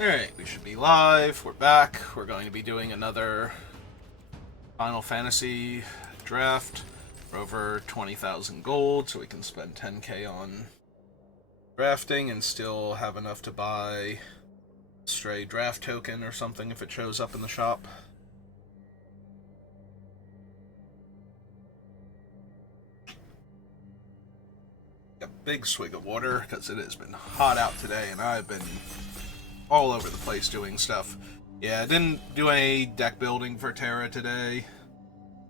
Alright, we should be live. We're back. We're going to be doing another Final Fantasy draft for over 20,000 gold, so we can spend 10k on drafting and still have enough to buy a stray draft token or something if it shows up in the shop. A big swig of water, because it has been hot out today, and I've been all over the place doing stuff. Yeah, I didn't do any deck building for Terra today.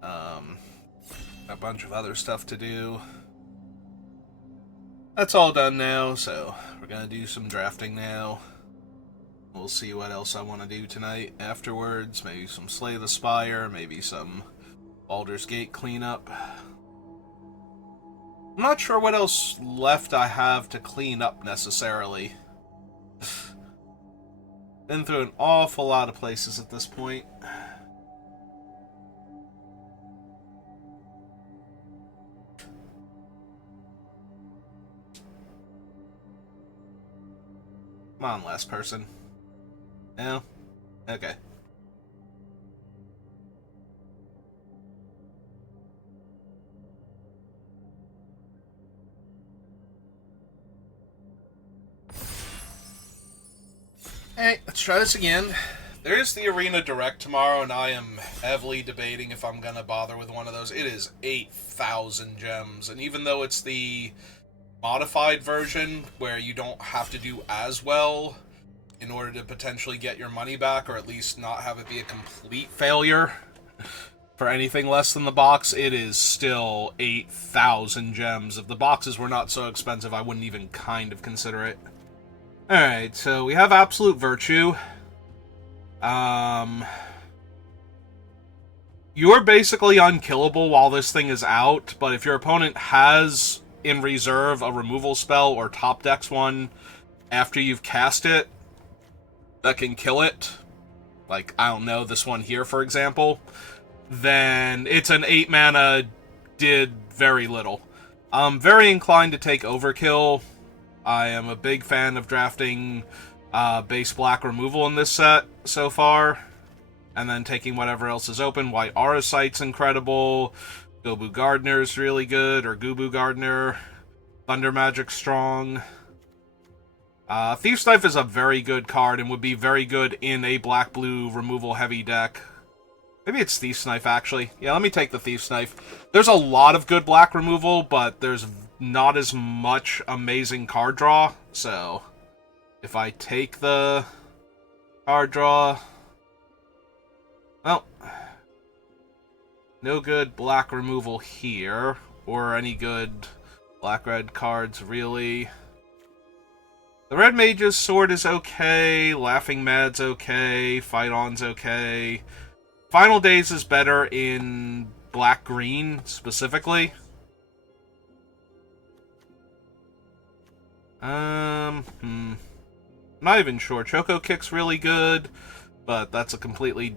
A bunch of other stuff to do. That's all done now, so we're gonna do some drafting now. We'll see what else I want to do tonight afterwards. Maybe some Slay the Spire, maybe some Baldur's Gate cleanup. I'm not sure what else left I have to clean up necessarily. Been through an awful lot of places at this point. Come on, last person. No? Okay. Hey, let's try this again. There is the Arena Direct tomorrow, and I am heavily debating if I'm gonna bother with one of those. It is 8,000 gems, and even though it's the modified version, where you don't have to do as well in order to potentially get your money back, or at least not have it be a complete failure for anything less than the box, it is still 8,000 gems. If the boxes were not so expensive, I wouldn't even kind of consider it. Alright, so we have Absolute Virtue. You're basically unkillable while this thing is out, but if your opponent has in reserve a removal spell or top decks one after you've cast it that can kill it, like, I don't know, this one here, for example, then it's an 8 mana, did very little. I'm very inclined to take Overkill. I am a big fan of drafting base black removal in this set so far, and then taking whatever else is open. White Auracite's incredible. Gobu Gardener's really good, or Gubu Gardener. Thunder Magic strong. Thief's Knife is a very good card and would be very good in a black-blue removal-heavy deck. Maybe it's Thief's Knife, actually. Yeah, let me take the Thief's Knife. There's a lot of good black removal, but there's not as much amazing card draw, so if I take the card draw, well, no good black removal here, or any good black-red cards, really. The Red Mage's Sword is okay, Laughing Mad's okay, Fight On's okay. Final Days is better in black-green, specifically. Not even sure. Choco Kick's really good, but that's a completely...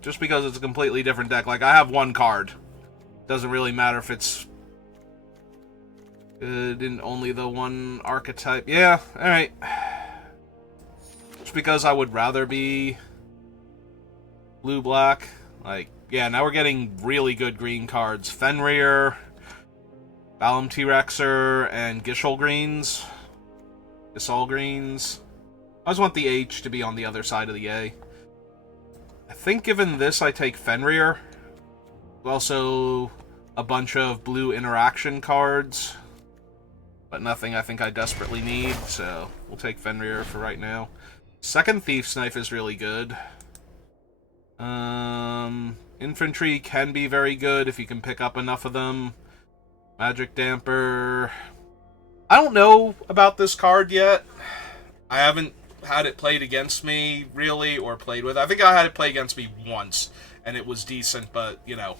just because it's a completely different deck. Like, I have one card. Doesn't really matter if it's good in only the one archetype. Yeah, alright. Just because I would rather be blue-black. Like, yeah, now we're getting really good green cards. Fenrir, Balam T-Rexer, and Gishul greens. Gisol greens. I always want the H to be on the other side of the A. I think given this, I take Fenrir. Also, a bunch of blue interaction cards. But nothing I think I desperately need, so we'll take Fenrir for right now. Second Thief's Knife is really good. Infantry can be very good if you can pick up enough of them. Magic Damper. I don't know about this card yet. I haven't had it played against me, really, or played with. I think I had it play against me once, and it was decent, but, you know,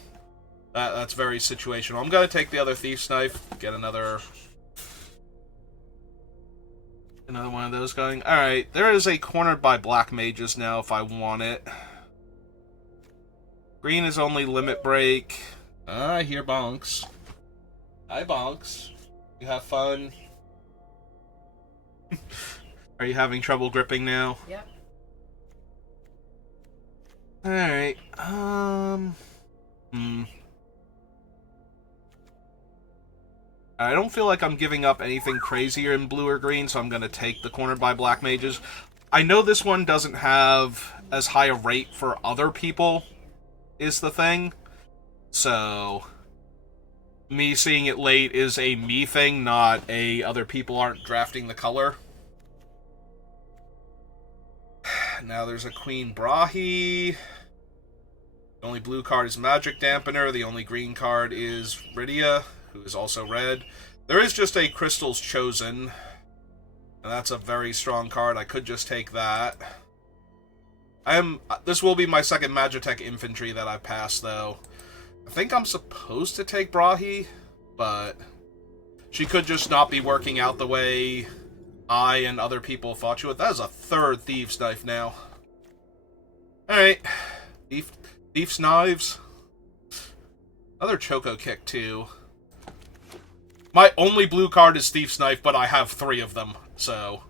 that's very situational. I'm going to take the other Thief's Knife, get another one of those going. Alright, there is a Cornered by Black Mages now if I want it. Green is only Limit Break. I hear bonks. Hi, bonks. You have fun. Are you having trouble gripping now? Yep. Alright, I don't feel like I'm giving up anything crazier in blue or green, so I'm going to take the Cornered by Black Mages. I know this one doesn't have as high a rate for other people, is the thing. So, me seeing it late is a me thing, not a other people aren't drafting the color. Now there's a Queen Brahi. The only blue card is Magic Dampener. The only green card is Rydia, who is also red. There is just a Crystal's Chosen, and that's a very strong card. I could just take that. This will be my second Magitech Infantry that I pass, though. I think I'm supposed to take Brahi, but she could just not be working out the way I and other people thought she would. That is a third Thieves' Knife now. Alright. Thief's Knives. Another Choco Kick, too. My only blue card is Thief's Knife, but I have 3 of them, so...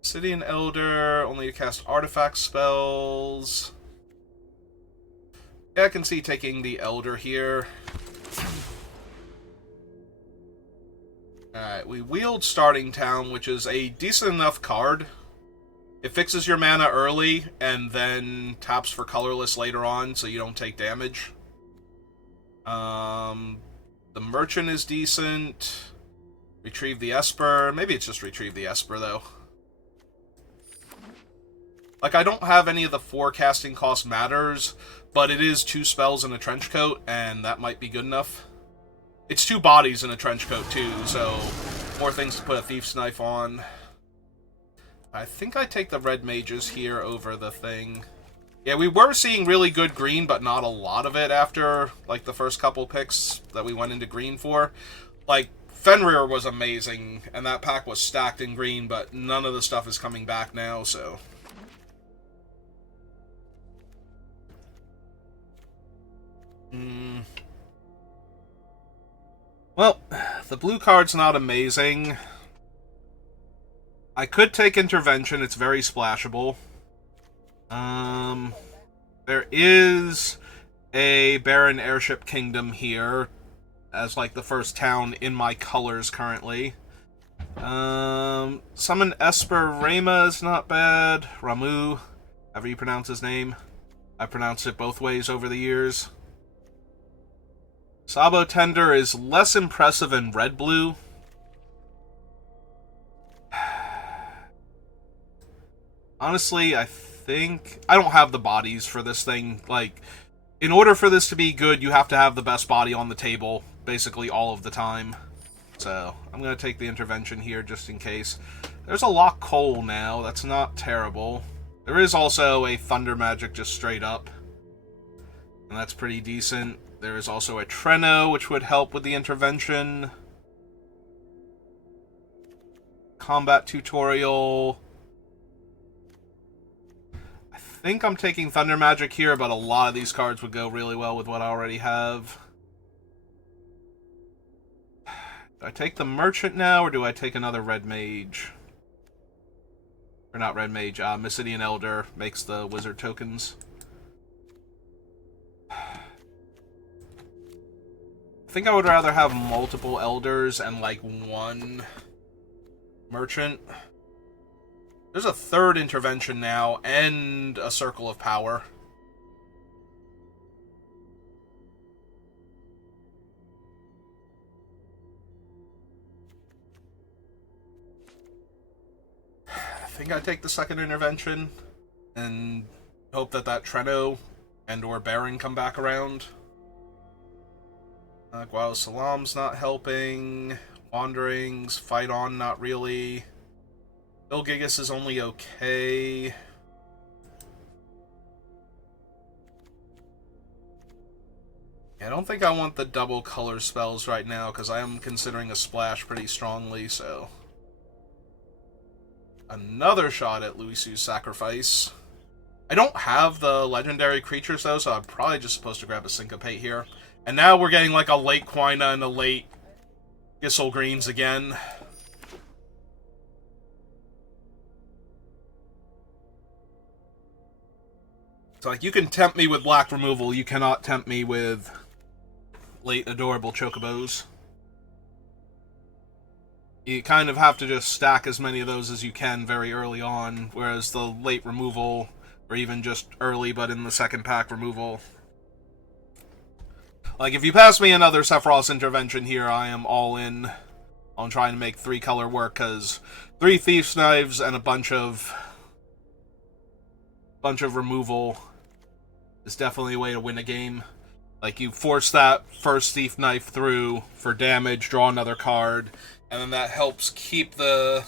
Obsidian Elder, only to cast artifact spells. Yeah, I can see taking the Elder here. Alright, we wield Starting Town, which is a decent enough card. It fixes your mana early, and then taps for colorless later on, so you don't take damage. The Merchant is decent. Retrieve the Esper. Maybe it's just Retrieve the Esper, though. Like, I don't have any of the forecasting cost matters, but it is 2 spells in a trench coat, and that might be good enough. It's 2 bodies in a trench coat, too, so more things to put a Thief's Knife on. I think I take the red mages here over the thing. Yeah, we were seeing really good green, but not a lot of it after, like, the first couple picks that we went into green for. Like, Fenrir was amazing, and that pack was stacked in green, but none of the stuff is coming back now, so... Well, the blue card's not amazing. I could take Intervention, it's very splashable. There is a Baron Airship Kingdom here, as like the first town in my colors currently. Summon Esper Rama is not bad. Ramu, however you pronounce his name. I pronounced it both ways over the years. Sabo Tender is less impressive in red-blue. Honestly, I think... I don't have the bodies for this thing. Like, in order for this to be good, you have to have the best body on the table, basically all of the time. So, I'm going to take the Intervention here, just in case. There's a Lock Coal now. That's not terrible. There is also a Thunder Magic just straight up. And that's pretty decent. There is also a Treno, which would help with the Intervention. Combat Tutorial. I think I'm taking Thunder Magic here, but a lot of these cards would go really well with what I already have. Do I take the Merchant now, or do I take another Red Mage? Or not Red Mage, Mysidian Elder makes the Wizard tokens. I think I would rather have multiple Elders and, like, 1 Merchant. There's a 3rd Intervention now, and a Circle of Power. I think I take the 2nd Intervention, and hope that that Treno and or Baron come back around. Guao Salam's not helping. Wanderings, Fight On, not really. Bill Gigas is only okay. Yeah, I don't think I want the double color spells right now, because I am considering a splash pretty strongly, so... Another shot at Luisu's Sacrifice. I don't have the legendary creatures, though, so I'm probably just supposed to grab a Syncopate here. And now we're getting like a late Quina and a late Gissel Greens again. It's like, you can tempt me with black removal, you cannot tempt me with late adorable chocobos. You kind of have to just stack as many of those as you can very early on, whereas the late removal, or even just early but in the second pack removal... Like, if you pass me another Sephiroth's Intervention here, I am all in on trying to make 3-color work, because 3 Thief's Knives and a bunch of removal is definitely a way to win a game. Like, you force that first Thief Knife through for damage, draw another card, and then that helps keep the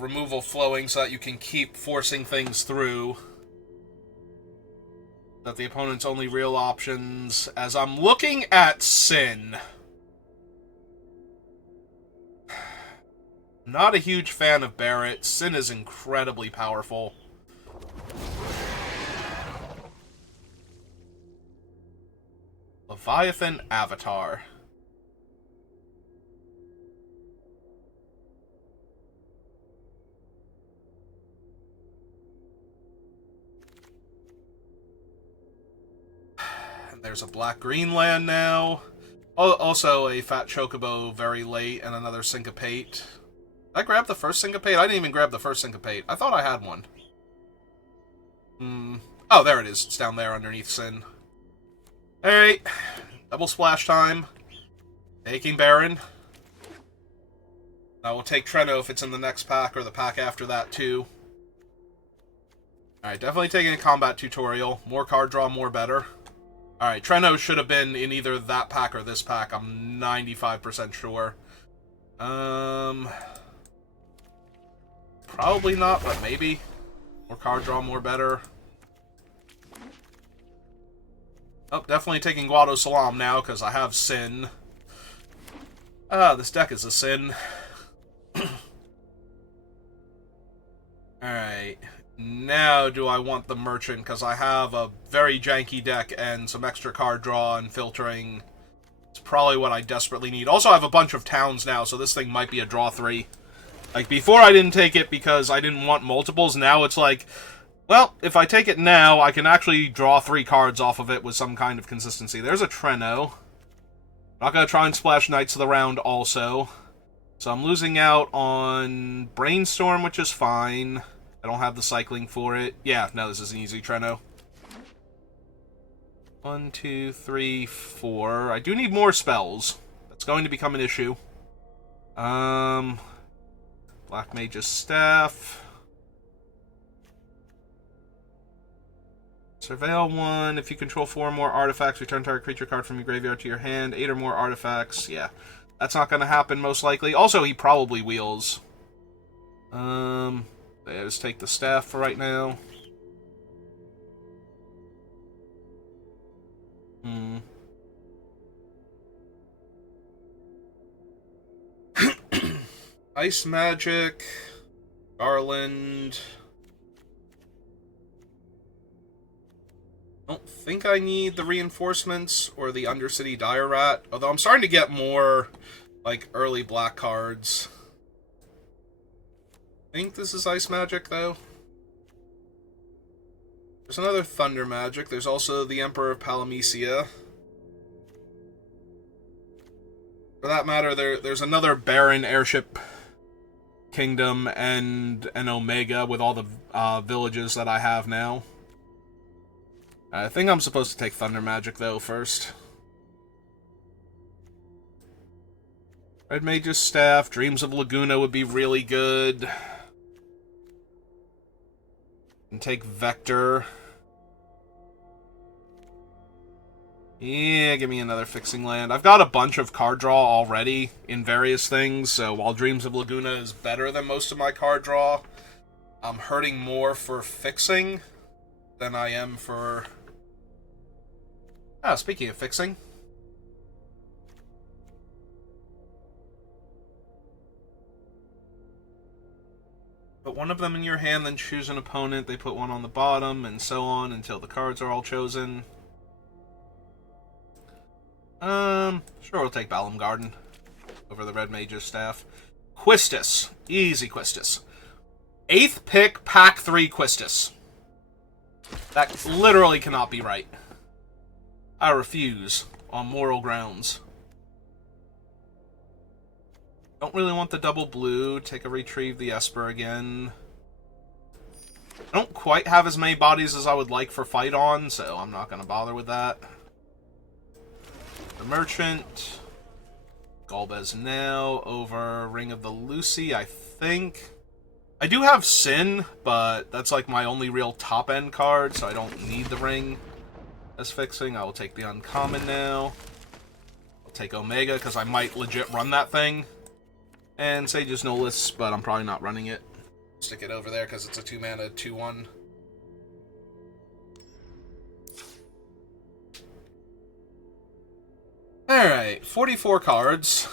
removal flowing so that you can keep forcing things through. That the opponent's only real options, as I'm looking at Sin. Not a huge fan of Barret. Sin is incredibly powerful. Leviathan Avatar. And there's a black-green land now. Also a Fat Chocobo very late, and another Syncopate. Did I grab the first Syncopate? I didn't even grab the first Syncopate. I thought I had one. Oh, there it is. It's down there underneath Sin. Alright. Double splash time. Taking Baron. I will take Treno if it's in the next pack, or the pack after that, too. Alright, definitely taking a combat tutorial. More card draw, more better. Alright, Treno should have been in either that pack or this pack. I'm 95% sure. Probably not, but maybe. More card draw, more better. Oh, definitely taking Guado Salam now, because I have Sin. This deck is a Sin. Alright. Now do I want the Merchant, because I have a very janky deck and some extra card draw and filtering. It's probably what I desperately need. Also, I have a bunch of towns now, so this thing might be a draw 3. Like, before I didn't take it because I didn't want multiples. Now it's like, well, if I take it now, I can actually draw 3 cards off of it with some kind of consistency. There's a Treno. Not going to try and splash Knights of the Round also. So I'm losing out on Brainstorm, which is fine. I don't have the cycling for it. Yeah, no, this is an easy Treno. 1, 2, 3, 4. I do need more spells. That's going to become an issue. Black Mage's Staff. Surveil 1. If you control 4 or more artifacts, return target creature card from your graveyard to your hand. 8 or more artifacts. Yeah, that's not going to happen most likely. Also, he probably wheels. Let's take the staff for right now. Ice Magic, Garland. I don't think I need the reinforcements or the Undercity Dire Rat, although I'm starting to get more, like, early black cards. I think this is Ice Magic, though. There's another Thunder Magic. There's also the Emperor of Palamecia. For that matter, there's another Baron Airship Kingdom and an Omega with all the villages that I have now. I think I'm supposed to take Thunder Magic, though, first. Red Mage's Staff, Dreams of Laguna would be really good. And take Vector. Yeah, give me another Fixing Land. I've got a bunch of card draw already in various things, so while Dreams of Laguna is better than most of my card draw, I'm hurting more for fixing than I am for... Ah, speaking of fixing. Put one of them in your hand, then choose an opponent. They put one on the bottom, and so on until the cards are all chosen. Sure, we'll take Balam Garden. over the Red Mage's staff. Quistis. Easy Quistis. 8th pick, pack 3 Quistis. That literally cannot be right. I refuse, on moral grounds. Don't really want the double blue. Take a Retrieve the Esper again. I don't quite have as many bodies as I would like for fight on, so I'm not going to bother with that. The Merchant. Golbez now over Ring of the Lucy, I think. I do have Sin, but that's like my only real top-end card, so I don't need the ring as fixing. I will take the uncommon now. I'll take Omega, because I might legit run that thing. And Sage's Nolus, but I'm probably not running it. Stick it over there, because it's a 2-mana 2/1. Alright, 44 cards.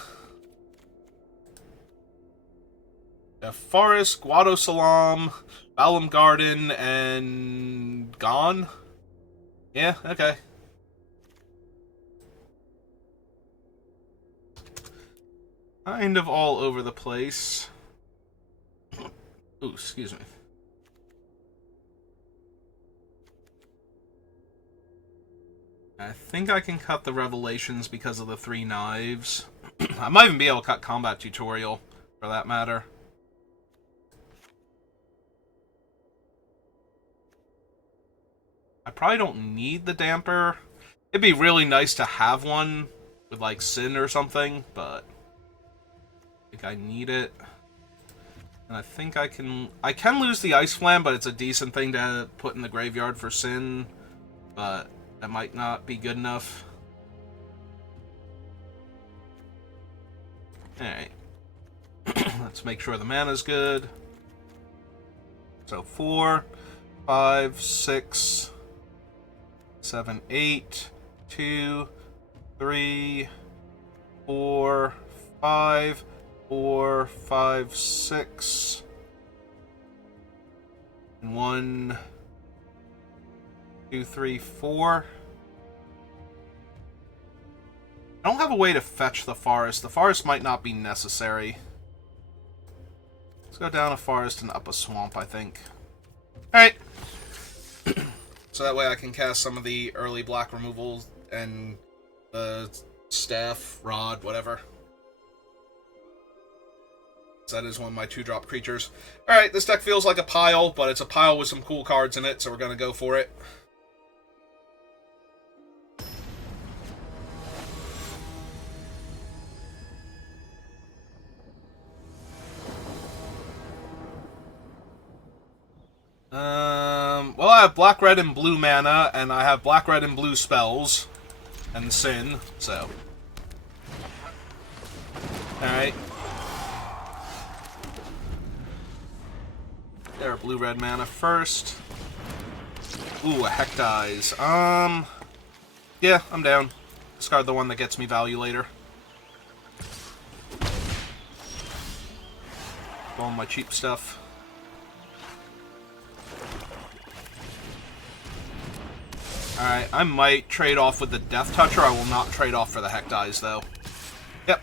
Forest, Guado Salam, Balam Garden, and gone? Yeah, okay. Kind of all over the place. Ooh, excuse me. I think I can cut the Revelations because of the 3 knives. I might even be able to cut Combat Tutorial, for that matter. I probably don't need the damper. It'd be really nice to have one with, like, Sin or something, but I think I need it. And I think I can lose the Ice Flam, but it's a decent thing to put in the graveyard for Sin, but that might not be good enough. Alright. Let's make sure the mana's good. So 4, 5, 6, 7, 8, 2, 3, 4, 5, 4, 5, 6, and 1, 2, 3, 4. I don't have a way to fetch the forest. The forest might not be necessary. Let's go down a forest and up a swamp, I think. Alright. So that way I can cast some of the early black removals and the staff, rod, whatever. So that is one of my 2-drop creatures. Alright, this deck feels like a pile, but it's a pile with some cool cards in it, so we're going to go for it. Well, I have black, red, and blue mana, and I have black, red, and blue spells, and Sin, so. Alright. There, blue, red mana first. Ooh, a Hectize. Yeah, I'm down. Discard the one that gets me value later. All my cheap stuff. Alright, I might trade off with the Death Toucher. I will not trade off for the Hectize, though. Yep.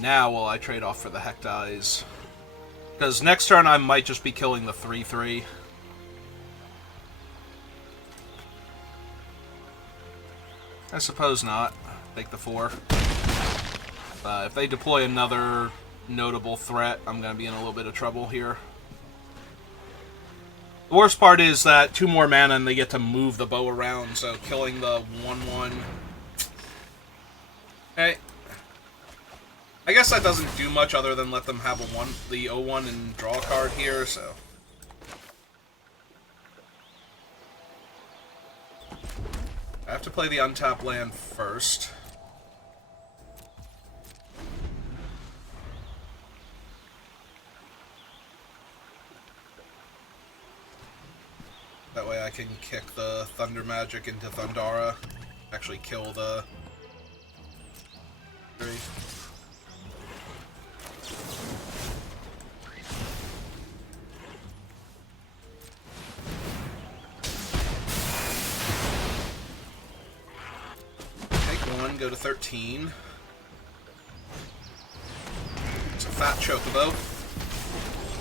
Now will I trade off for the Hectize. Because next turn I might just be killing the 3/3. I suppose not. Take the 4. If they deploy another notable threat, I'm going to be in a little bit of trouble here. The worst part is that 2 more mana and they get to move the bow around, so killing the 1/1... Hey. I guess that doesn't do much other than let them have the 0/1 and draw a card here, so... I have to play the untapped land first. That way I can kick the Thunder Magic into Thundara. Actually kill the... Take one, go to 13. It's a fat chocobo.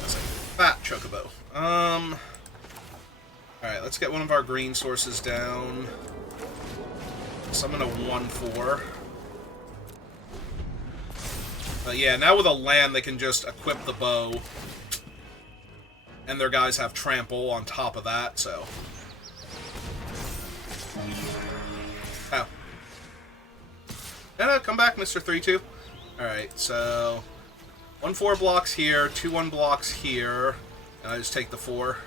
That's a fat chocobo. Alright, let's get one of our green sources down. Summon a 1/4. But yeah, now with a land, they can just equip the bow. And their guys have trample on top of that, so... Oh. No, come back, Mr. 3-2. Alright, so... 1/4 blocks here, 2/1 blocks here, and I just take the 4.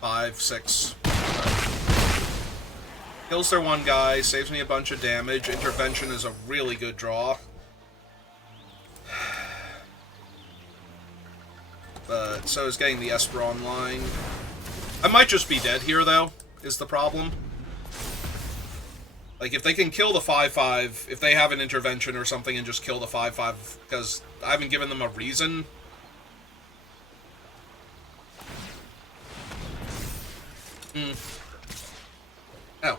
5, 6. Kills their one guy, saves me a bunch of damage. Intervention is a really good draw. But so is getting the Esper online. I might just be dead here, though, is the problem. Like, if they can kill the 5/5, if they have an intervention or something and just kill the 5/5, because I haven't given them a reason. Oh.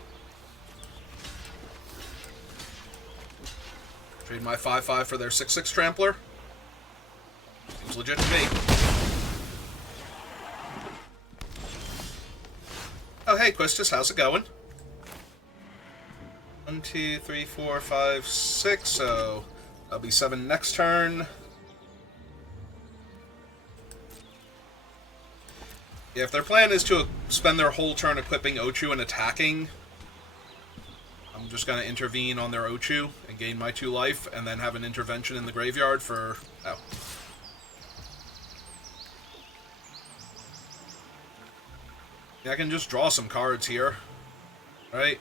Trade my 5/5 for their 6/6 Trampler. Seems legit to me. Oh, hey, Quistis, how's it going? 1, 2, 3, 4, 5, 6, so that'll be 7 next turn. Yeah, if their plan is to spend their whole turn equipping Ochu and attacking, I'm just going to intervene on their Ochu and gain my 2 life, and then have an intervention in the graveyard for... Oh. Yeah, I can just draw some cards here. Right?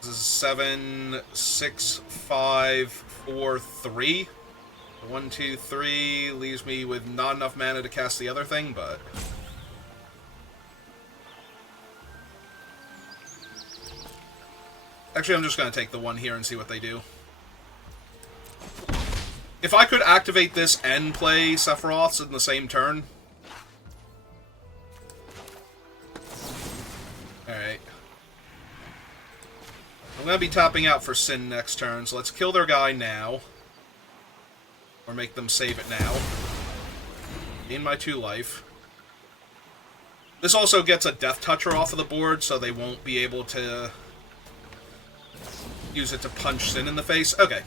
This is 7, 6, 5, 4, 3. 1, 2, 3 leaves me with not enough mana to cast the other thing, but... Actually, I'm just going to take the 1 here and see what they do. If I could activate this and play Sephiroths in the same turn... Alright. I'm going to be topping out for Sin next turn, so let's kill their guy now. Or make them save it now. Gain my 2 life. This also gets a Death Toucher off of the board, so they won't be able to use it to punch Sin in the face. Okay.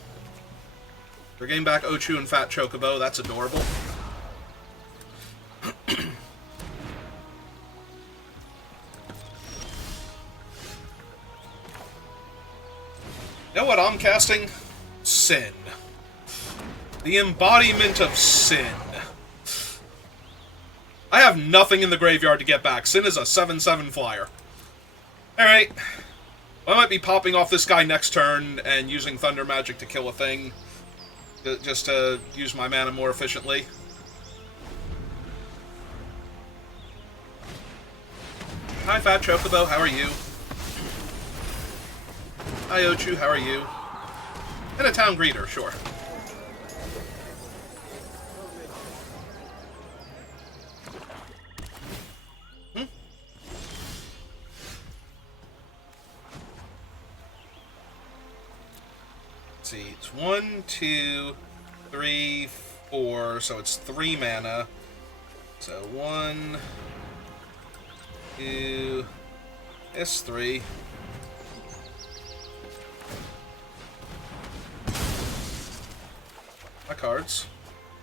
They're getting back Ochu and Fat Chocobo. That's adorable. You know what I'm casting? Sin. The embodiment of Sin. I have nothing in the graveyard to get back. Sin is a 7/7 flyer. Alright. I might be popping off this guy next turn and using Thunder Magic to kill a thing. Just to use my mana more efficiently. Hi, Fat Chocobo. How are you? Hi, Ochu. How are you? And a town greeter, sure. Let's see. It's 1, 2, 3, 4. So it's 3 mana. So 1, 2, it's 3. My cards.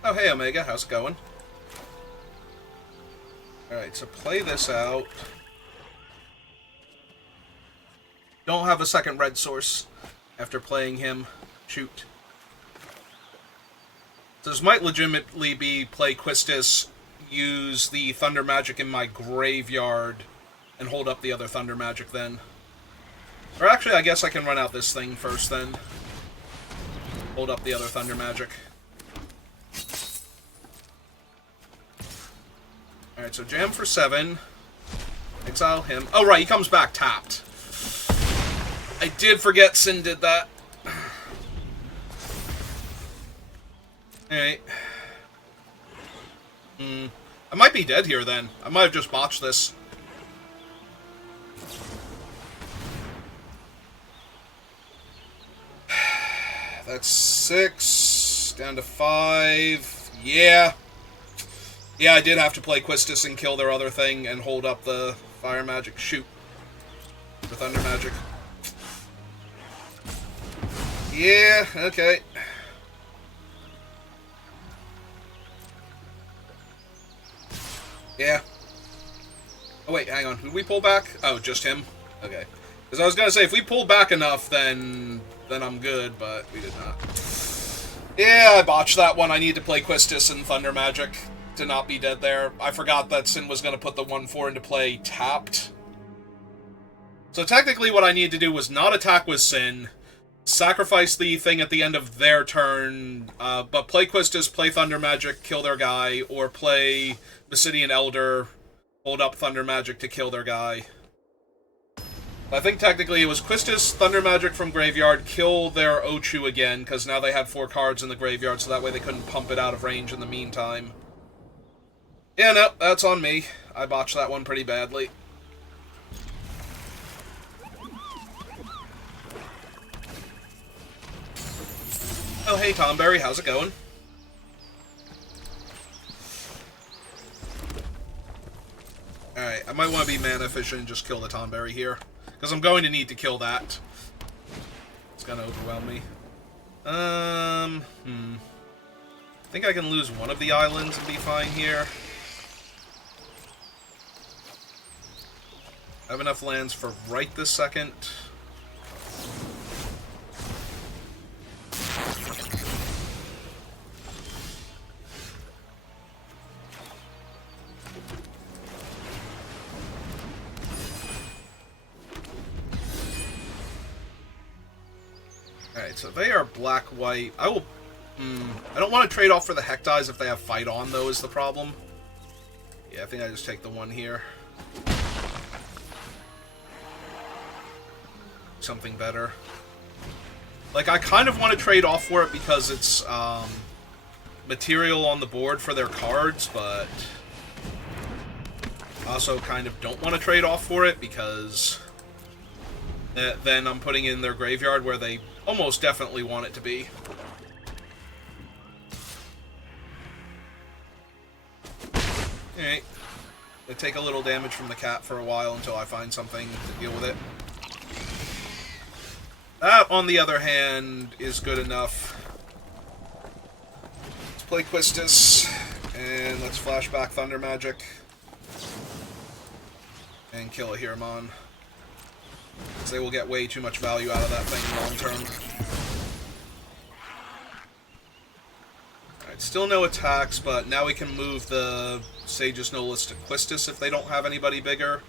Oh, hey, Omega. How's it going? Alright, so play this out. Don't have a second red source after playing him. Shoot. So this might legitimately be play Quistis, use the Thunder Magic in my graveyard, and hold up the other Thunder Magic then. Or actually, I guess I can run out this thing first then. Hold up the other Thunder Magic. Alright, so jam for 7. Exile him. Oh, right, he comes back tapped. I did forget Sin did that. Alright. I might be dead here, then. I might have just botched this. That's 6. Down to 5. Yeah. Yeah, I did have to play Quistis and kill their other thing and hold up the fire magic. Shoot. The thunder magic. Yeah, okay. Yeah. Oh, wait, hang on. Did we pull back? Oh, just him? Okay. Because I was going to say, if we pull back enough, then I'm good, but we did not. Yeah, I botched that one. I need to play Quistis and Thunder Magic to not be dead there. I forgot that Sin was going to put the 1/4 into play tapped. So technically what I needed to do was not attack with Sin, sacrifice the thing at the end of their turn, but play Quistis, play Thunder Magic, kill their guy, or play Basidian Elder, hold up Thunder Magic to kill their guy. I think technically it was Quistis, Thunder Magic from Graveyard, kill their Ochu again, because now they had 4 cards in the graveyard, so that way they couldn't pump it out of range in the meantime. Yeah, no, that's on me. I botched that one pretty badly. Oh, hey, Tomberry, how's it going? Alright, I might want to be mana efficient and just kill the Tomberry here. Because I'm going to need to kill that. It's going to overwhelm me. I think I can lose one of the islands and be fine here. I have enough lands for right this second. Alright, so they are black-white. I will... I don't want to trade off for the Hectize if they have Fight On, though, is the problem. Yeah, I think I just take the 1 here. Something better. Like, I kind of want to trade off for it because it's, material on the board for their cards, but... I also kind of don't want to trade off for it because... then I'm putting in their graveyard where they almost definitely want it to be. Alright. They take a little damage from the cat for a while until I find something to deal with it. That, on the other hand, is good enough. Let's play Quistis, and let's flashback Thunder Magic. And kill a Hiramon. Because they will get way too much value out of that thing long term. Alright, still no attacks, but now we can move the Sage's Nolus to Quistis if they don't have anybody bigger.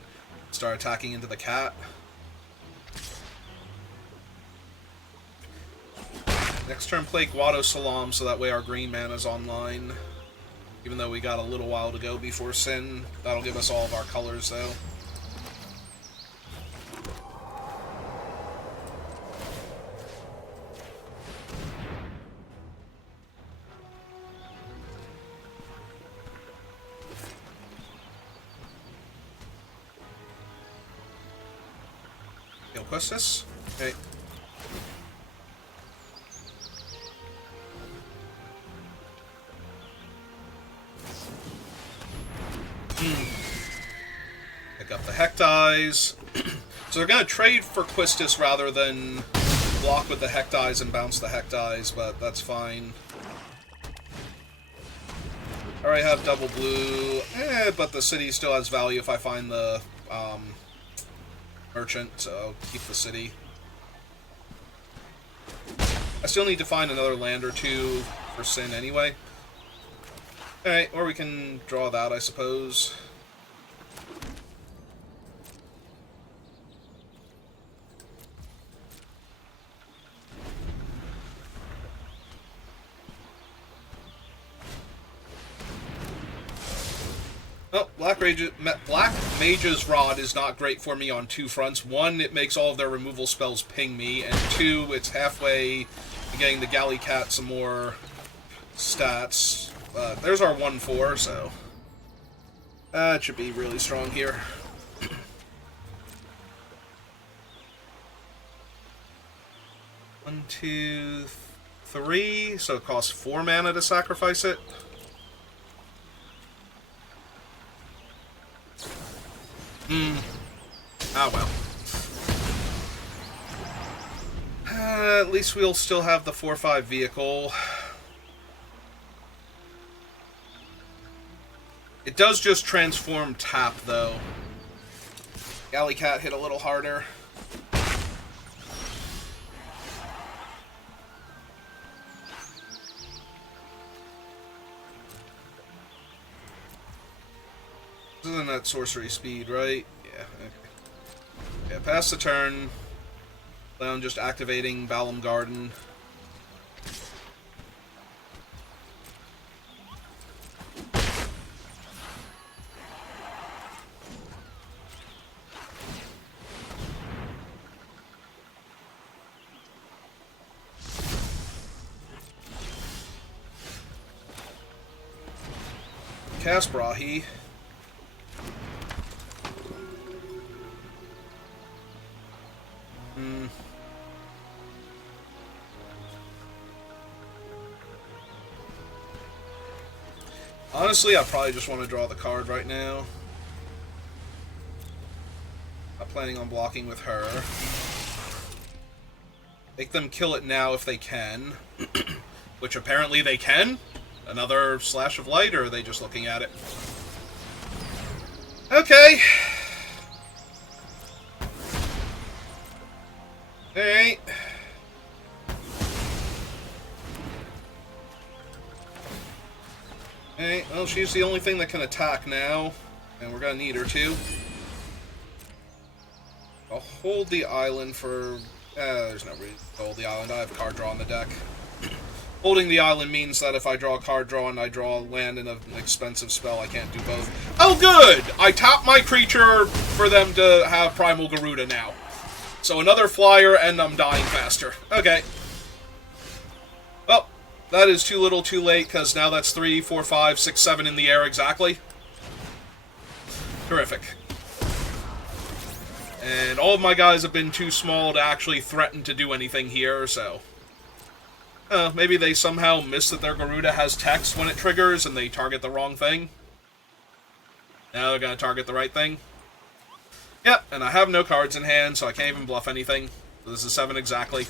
Start attacking into the cat. Next turn play Guado Salam, so that way our green mana's online. Even though we got a little while to go before Sin. That'll give us all of our colors, though. Quistis? Okay. Pick up the Hectize. So they're going to trade for Quistis rather than block with the Hectize and bounce the Hectize, but that's fine. I already have double blue, but the city still has value if I find the merchant, so I'll keep the city. I still need to find another land or two for Sin anyway. Alright, or we can draw that, I suppose. Oh, Black Mage's Rod is not great for me on two fronts. One, it makes all of their removal spells ping me, and two, it's halfway to getting the Galley Cat some more stats. There's our 1-4, so that should be really strong here. 1, 2, 3, so it costs 4 mana to sacrifice it. Ah, well. At least we'll still have the 4/5 vehicle. It does just transform tap, though. Galley Cat hit a little harder. This isn't that sorcery speed, right? Yeah, okay. Yeah, pass the turn. Then I'm just activating Balam Garden. Cast Brahi. Honestly, I probably just want to draw the card right now. Not planning on blocking with her. Make them kill it now if they can. Which apparently they can. Another Slash of Light, or are they just looking at it? Okay. Alright. Alright, well, she's the only thing that can attack now, and we're gonna need her to. I'll hold the island for... there's no reason to hold the island. I have a card draw on the deck. Holding the island means that if I draw a card draw and I draw land in an expensive spell, I can't do both. Oh, good! I tap my creature for them to have Primal Garuda now. So another flyer, and I'm dying faster. Okay. Well, that is too little too late, because now that's 3, 4, 5, 6, 7 in the air exactly. Terrific. And all of my guys have been too small to actually threaten to do anything here, so... maybe they somehow miss that their Garuda has text when it triggers, and they target the wrong thing. Now they're going to target the right thing. Yep, and I have no cards in hand, so I can't even bluff anything. So this is 7 exactly.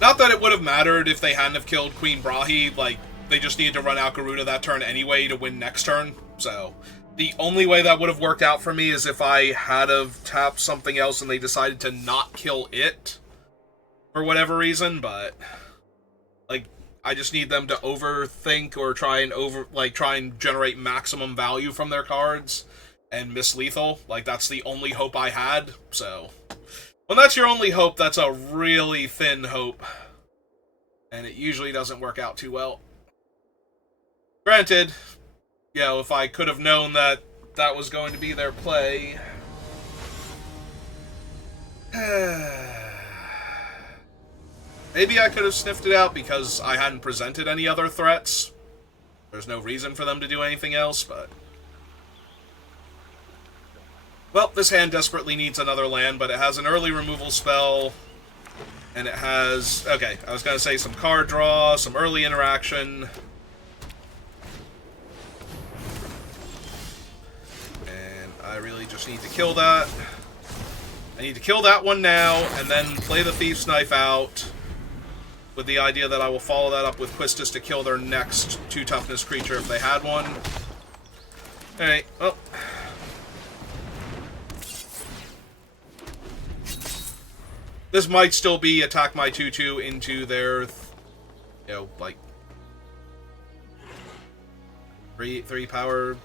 Not that it would have mattered if they hadn't have killed Queen Brahi, like, they just needed to run out Garuda that turn anyway to win next turn, so... The only way that would have worked out for me is if I had have tapped something else and they decided to not kill it for whatever reason, but like I just need them to overthink or try and generate maximum value from their cards and miss lethal. Like that's the only hope I had. So when that's your only hope, that's a really thin hope. And it usually doesn't work out too well. Granted, you know, if I could have known that that was going to be their play... Maybe I could have sniffed it out because I hadn't presented any other threats. There's no reason for them to do anything else, but... Well, this hand desperately needs another land, but it has an early removal spell, and it has... Okay, I was going to say some card draw, some early interaction... I really just need to kill that. I need to kill that one now, and then play the Thief's Knife out, with the idea that I will follow that up with Quistis to kill their next 2 toughness creature if they had one. Alright, well. This might still be attack my 2/2 into their, you know, like, 3 power.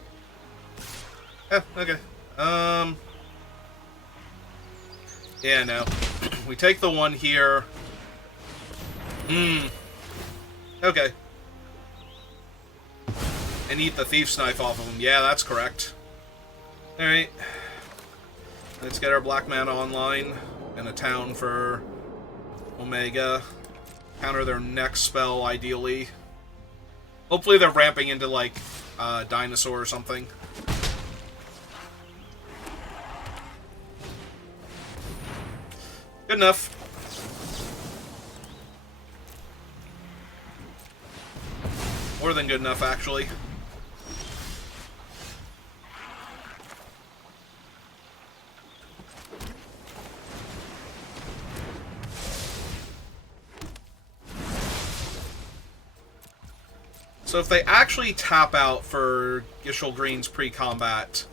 Okay. Yeah, no. We take the 1 here. Okay. And eat the thief's knife off of him. Yeah, that's correct. Alright. Let's get our black mana online and a town for Omega. Counter their next spell, ideally. Hopefully they're ramping into, like, Dinosaur or something. Good enough. More than good enough, actually. So if they actually tap out for Gishel Green's pre-combat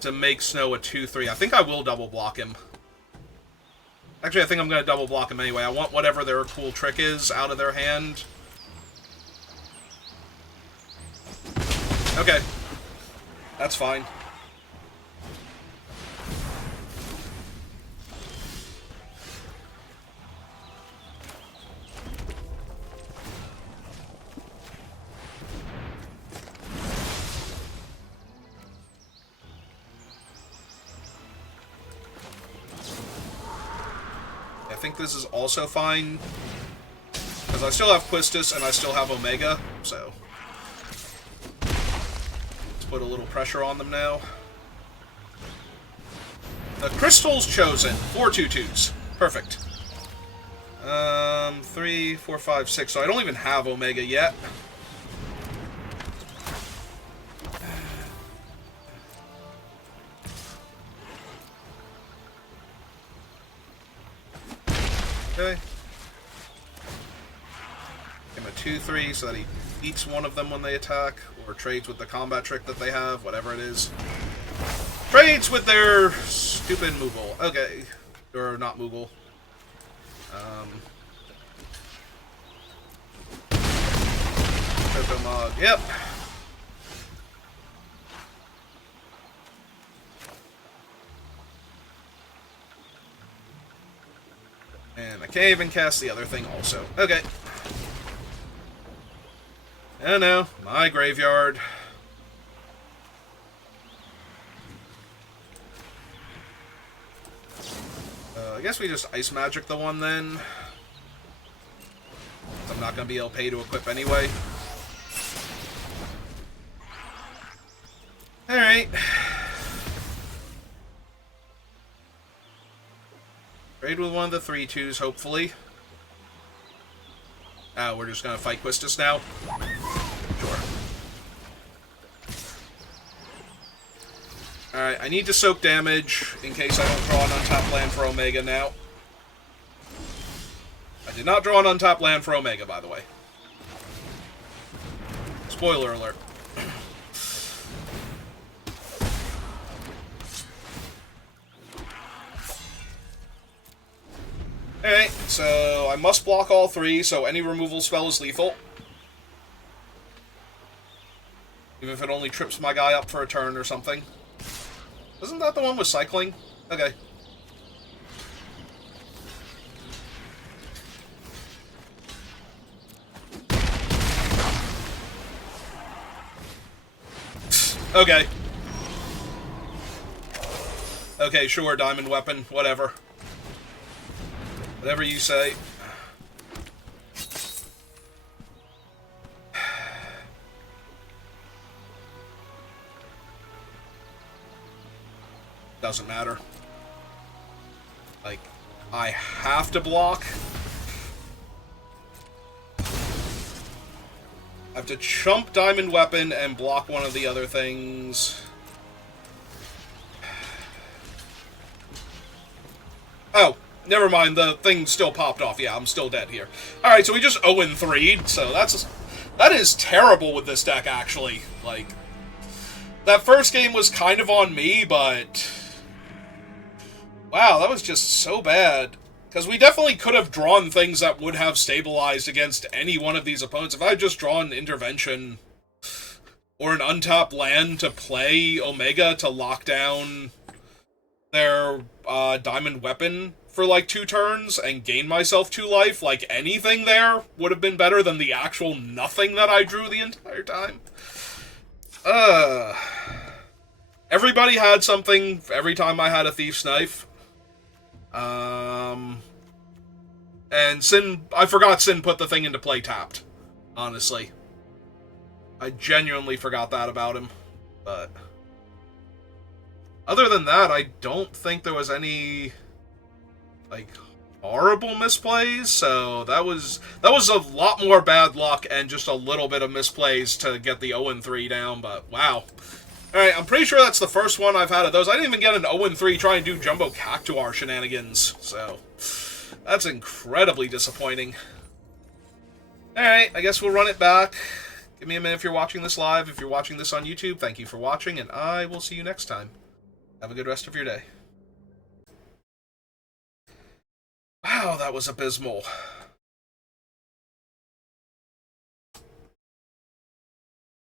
to make Snow a 2-3, I think I will double block him. Actually, I think I'm going to double block him anyway. I want whatever their cool trick is out of their hand. Okay. That's fine. I think this is also fine, because I still have Quistis and I still have Omega, so let's put a little pressure on them now. The Crystal's chosen. 4 2/2s. Perfect. 3, 4, 5, 6. So I don't even have Omega yet. Okay. Give him a 2-3 so that he eats one of them when they attack, or trades with the combat trick that they have, whatever it is. Trades with their stupid Moogle. Okay. Or not Moogle. Cryptomog. Yep. And I can't even cast the other thing also. Okay. Oh no, my graveyard. I guess we just Ice Magic the one then. I'm not going to be able to pay to equip anyway. Alright. Trade with one of the 3/2s, hopefully. Oh, we're just gonna fight Quistis now? Sure. Alright, I need to soak damage in case I don't draw an untapped land for Omega now. I did not draw an untapped land for Omega, by the way. Spoiler alert. Alright, so I must block all 3, so any removal spell is lethal. Even if it only trips my guy up for a turn or something. Isn't that the one with cycling? Okay. Okay. Okay, sure, Diamond Weapon, whatever. Whatever you say. Doesn't matter. Like, I have to block. I have to chump Diamond Weapon and block one of the other things. Oh, never mind. The thing still popped off. Yeah, I'm still dead here. Alright, so we just 0-3'd, so that is terrible with this deck, actually. Like, that first game was kind of on me, but wow, that was just so bad. Because we definitely could have drawn things that would have stabilized against any one of these opponents. If I had just drawn Intervention or an untapped land to play Omega to lock down their Diamond Weapon for like 2 turns and gain myself 2 life, like anything there would have been better than the actual nothing that I drew the entire time. Everybody had something every time I had a Thief's Knife. And I forgot Sin put the thing into play tapped. Honestly. I genuinely forgot that about him. But other than that, I don't think there was any like horrible misplays, so that was a lot more bad luck and just a little bit of misplays to get the 0-3 down, but wow. Alright, I'm pretty sure that's the first one I've had of those. I didn't even get an 0-3 trying to do Jumbo Cactuar shenanigans, so that's incredibly disappointing. Alright, I guess we'll run it back. Give me a minute if you're watching this live. If you're watching this on YouTube, thank you for watching, and I will see you next time. Have a good rest of your day. Wow, that was abysmal.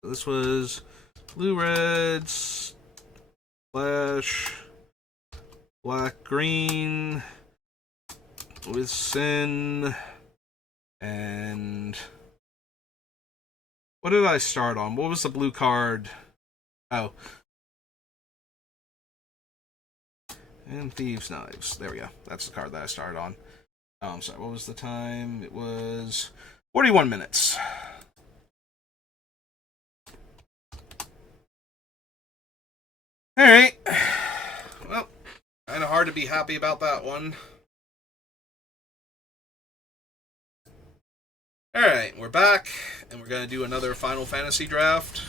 This was blue reds, flash, black green, with Sin, and what did I start on? What was the blue card? Oh. And Thieves' Knives. There we go. That's the card that I started on. Oh, I'm sorry. What was the time? It was 41 minutes. Alright. Well, kind of hard to be happy about that one. Alright, we're back, and we're going to do another Final Fantasy draft.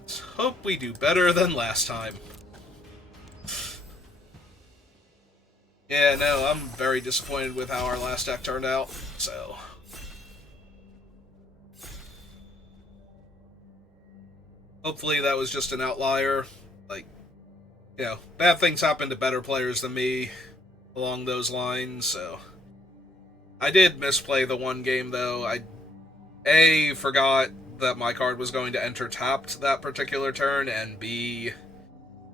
Let's hope we do better than last time. Yeah, no, I'm very disappointed with how our last deck turned out, so hopefully that was just an outlier. Like, you know, bad things happen to better players than me along those lines, so I did misplay the one game, though. I, A, forgot that my card was going to enter tapped that particular turn, and B,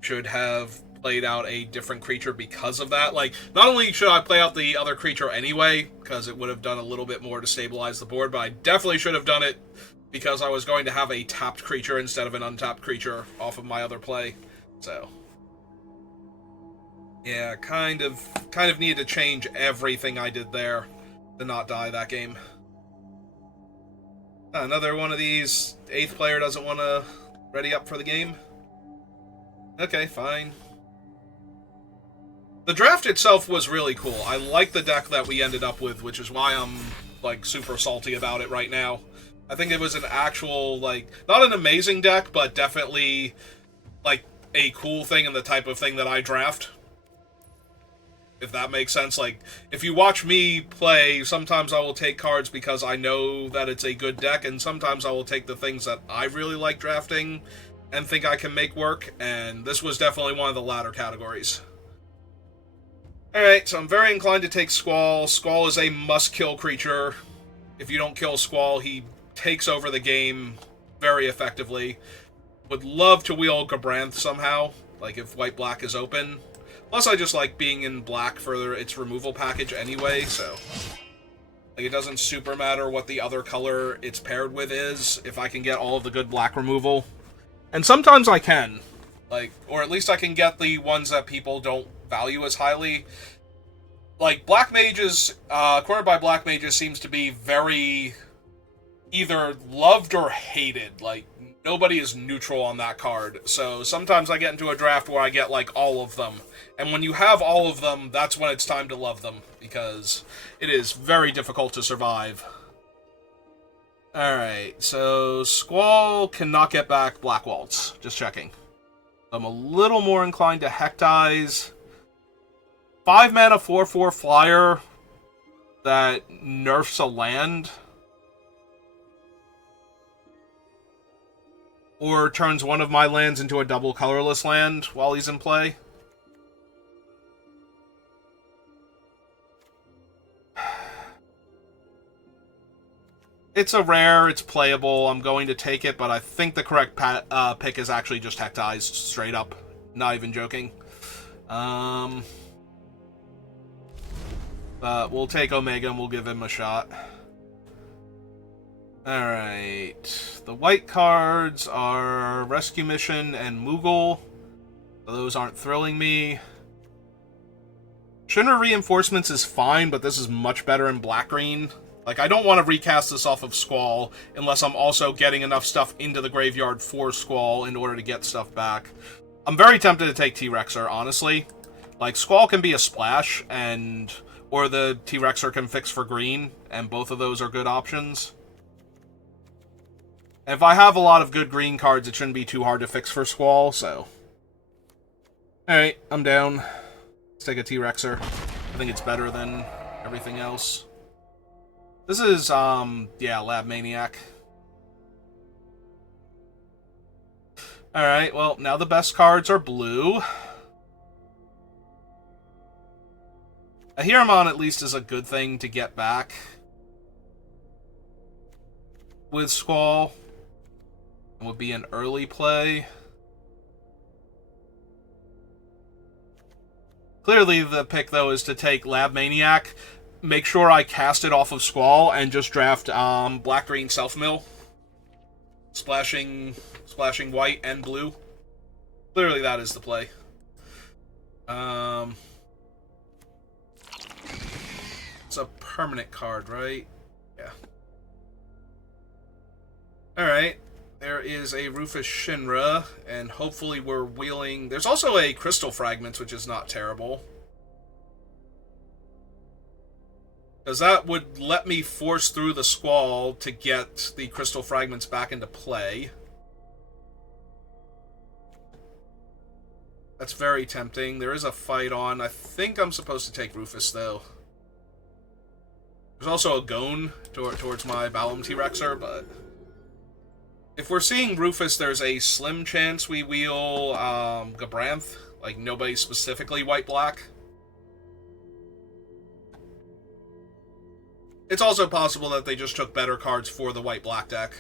should have played out a different creature because of that. Like, not only should I play out the other creature anyway, because it would have done a little bit more to stabilize the board, but I definitely should have done it because I was going to have a tapped creature instead of an untapped creature off of my other play. So yeah, kind of needed to change everything I did there to not die that game. Another one of these, 8th player doesn't want to ready up for the game. Okay, fine. The draft itself was really cool. I like the deck that we ended up with, which is why I'm, like, super salty about it right now. I think it was an actual, like, not an amazing deck, but definitely, like, a cool thing and the type of thing that I draft. If that makes sense. Like, if you watch me play, sometimes I will take cards because I know that it's a good deck, and sometimes I will take the things that I really like drafting and think I can make work, and this was definitely one of the latter categories. Alright, so I'm very inclined to take Squall. Squall is a must-kill creature. If you don't kill Squall, he takes over the game very effectively. Would love to wheel Gabranth somehow, like if white-black is open. Plus, I just like being in black for its removal package anyway, so like, it doesn't super matter what the other color it's paired with is, if I can get all of the good black removal. And sometimes I can. Like, or at least I can get the ones that people don't value as highly. Like, Black Mages, Cornered by Black Mages seems to be very either loved or hated. Like, nobody is neutral on that card. So sometimes I get into a draft where I get, like, all of them. And when you have all of them, that's when it's time to love them, because it is very difficult to survive. Alright, so Squall cannot get back Black Waltz. Just checking. I'm a little more inclined to Hectize. 5 mana 4/4 flyer that nerfs a land. Or turns one of my lands into a double colorless land while he's in play. It's a rare, it's playable, I'm going to take it, but I think the correct pick is actually just Hectize, straight up. Not even joking. But we'll take Omega and we'll give him a shot. Alright. The white cards are Rescue Mission and Moogle. So those aren't thrilling me. Shinra Reinforcements is fine, but this is much better in black-green. Like, I don't want to recast this off of Squall unless I'm also getting enough stuff into the graveyard for Squall in order to get stuff back. I'm very tempted to take T-Rexer, honestly. Like, Squall can be a splash, or the T-Rexer can fix for green, and both of those are good options. And if I have a lot of good green cards, it shouldn't be too hard to fix for Squall, so... Alright, I'm down. Let's take a T-Rexer. I think it's better than everything else. This is, yeah, Lab Maniac. Alright, well, now the best cards are blue. A Hiramon at least is a good thing to get back with Squall. It would be an early play. Clearly the pick, though, is to take Lab Maniac, make sure I cast it off of Squall, and just draft black-green Self-Mill. Splashing white and blue. Clearly that is the play. It's a permanent card, right? Yeah. Alright. There is a Rufus Shinra, and hopefully we're wheeling... There's also a Crystal Fragments, which is not terrible. Because that would let me force through the Squall to get the Crystal Fragments back into play. That's very tempting. There is a fight on. I think I'm supposed to take Rufus, though. There's also a Gone towards my Balam T-Rexer, but... If we're seeing Rufus, there's a slim chance we wheel Gabranth. Like, nobody specifically white-black. It's also possible that they just took better cards for the white-black deck.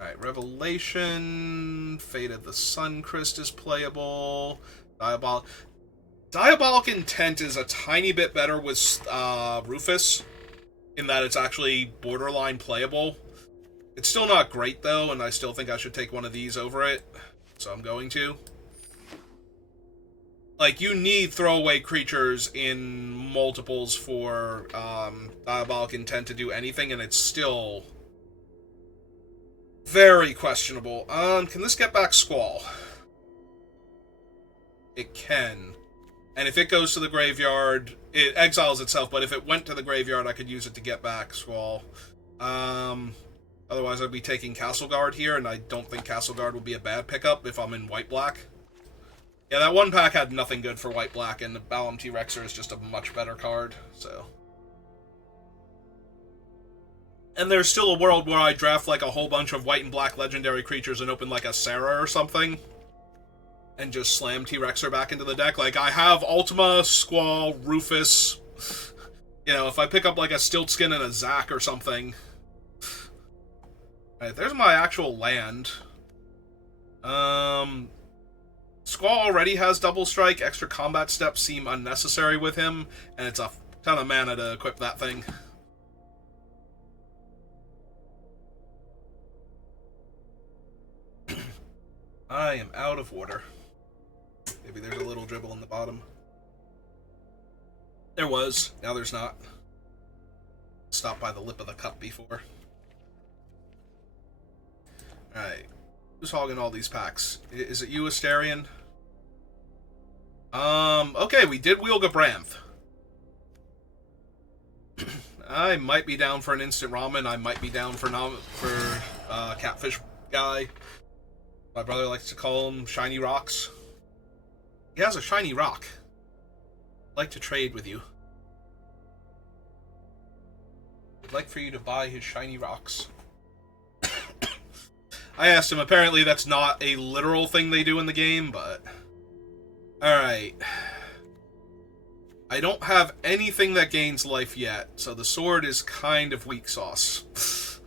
Alright, Revelation. Faded the Suncrist is playable. Diabolic Intent is a tiny bit better with Rufus, in that it's actually borderline playable. It's still not great, though, and I still think I should take one of these over it, so I'm going to. Like, you need throwaway creatures in multiples for Diabolic Intent to do anything, and it's still very questionable. Can this get back Squall? It can. And if it goes to the graveyard, it exiles itself, but if it went to the graveyard, I could use it to get back Squall. Otherwise, I'd be taking Castleguard here, and I don't think Castleguard would be a bad pickup if I'm in white-black. Yeah, that one pack had nothing good for white-black, and the Balam T-Rexer is just a much better card, so... And there's still a world where I draft, like, a whole bunch of white and black legendary creatures and open, like, a Sarah or something, and just slam T-Rexer back into the deck. Like, I have Ultima, Squall, Rufus. You know, if I pick up, like, a Stiltskin and a Zac or something. Alright, there's my actual land. Squall already has Double Strike. Extra combat steps seem unnecessary with him, and it's a ton of mana to equip that thing. I am out of water. Maybe there's a little dribble in the bottom. There was. Now there's not. Stopped by the lip of the cup before. Alright. Who's hogging all these packs? Is it you, Asterion? Okay, we did wheel Gabranth. I might be down for an instant ramen. I might be down for Catfish Guy. My brother likes to call them shiny rocks. He has a shiny rock. I'd like to trade with you. I'd like for you to buy his shiny rocks. I asked him. Apparently that's not a literal thing they do in the game, but... Alright. I don't have anything that gains life yet, so the sword is kind of weak sauce.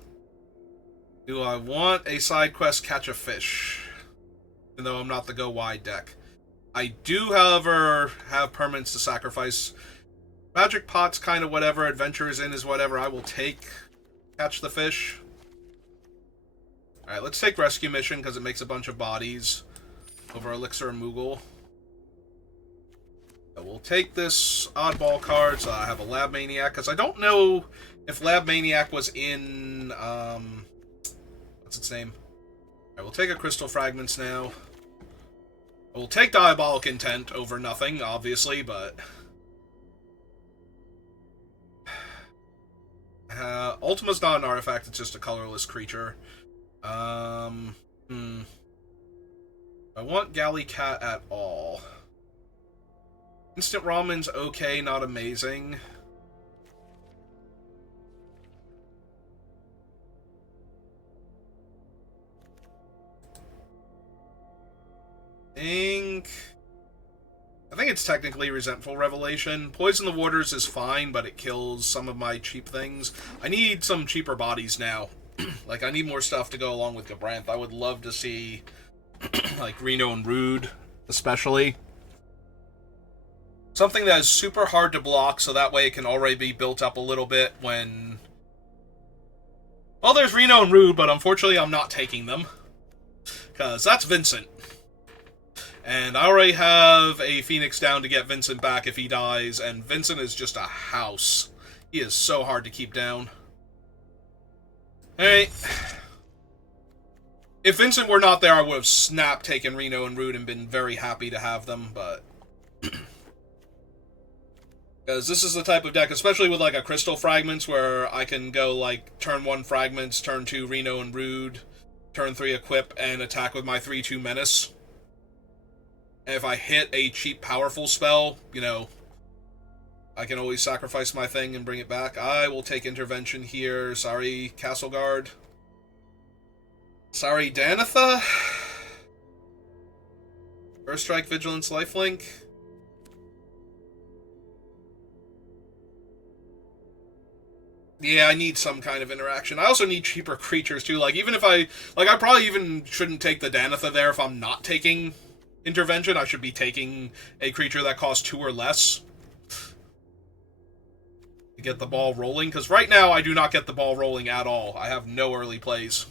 Do I want a side quest Catch a Fish? even though I'm not the go wide deck. I do, however, have permanents to sacrifice. Magic Pot's kind of whatever, Adventures in is whatever. I will take Catch the Fish. Alright, let's take Rescue Mission, because it makes a bunch of bodies over Elixir and Moogle. So we'll take this oddball card, so I have a Lab Maniac, because I don't know if Lab Maniac was in, what's its name? Alright, we'll take a Crystal Fragments now. We'll take Diabolic Intent over nothing, obviously, but... Ultima's not an artifact, it's just a colorless creature. I want Galley Cat at all. Instant Ramen's okay, not amazing. I think it's technically Resentful Revelation. Poison the Waters is fine, but it kills some of my cheap things. I need some cheaper bodies now. Like, I need more stuff to go along with Gabranth. I would love to see, like, Reno and Rude, especially. Something that is super hard to block, so that way it can already be built up a little bit when... Well, there's Reno and Rude, but unfortunately I'm not taking them. Because that's Vincent. And I already have a Phoenix down to get Vincent back if he dies, and Vincent is just a house. He is so hard to keep down. Alright. If Vincent were not there, I would have snapped taken Reno and Rude and been very happy to have them, but... Because this is the type of deck, especially with like a Crystal Fragments, where I can go like turn 1 Fragments, turn 2 Reno and Rude, turn 3 Equip, and attack with my 3/2 Menace. And if I hit a cheap powerful spell, you know, I can always sacrifice my thing and bring it back. I will take Intervention here. Sorry, Castle Guard. Sorry, Danitha. First Strike, Vigilance, Lifelink. Yeah, I need some kind of interaction. I also need cheaper creatures, too. Like, even if I probably even shouldn't take the Danitha there if I'm not taking Intervention. I should be taking a creature that costs 2 or less to get the ball rolling. Because right now, I do not get the ball rolling at all. I have no early plays.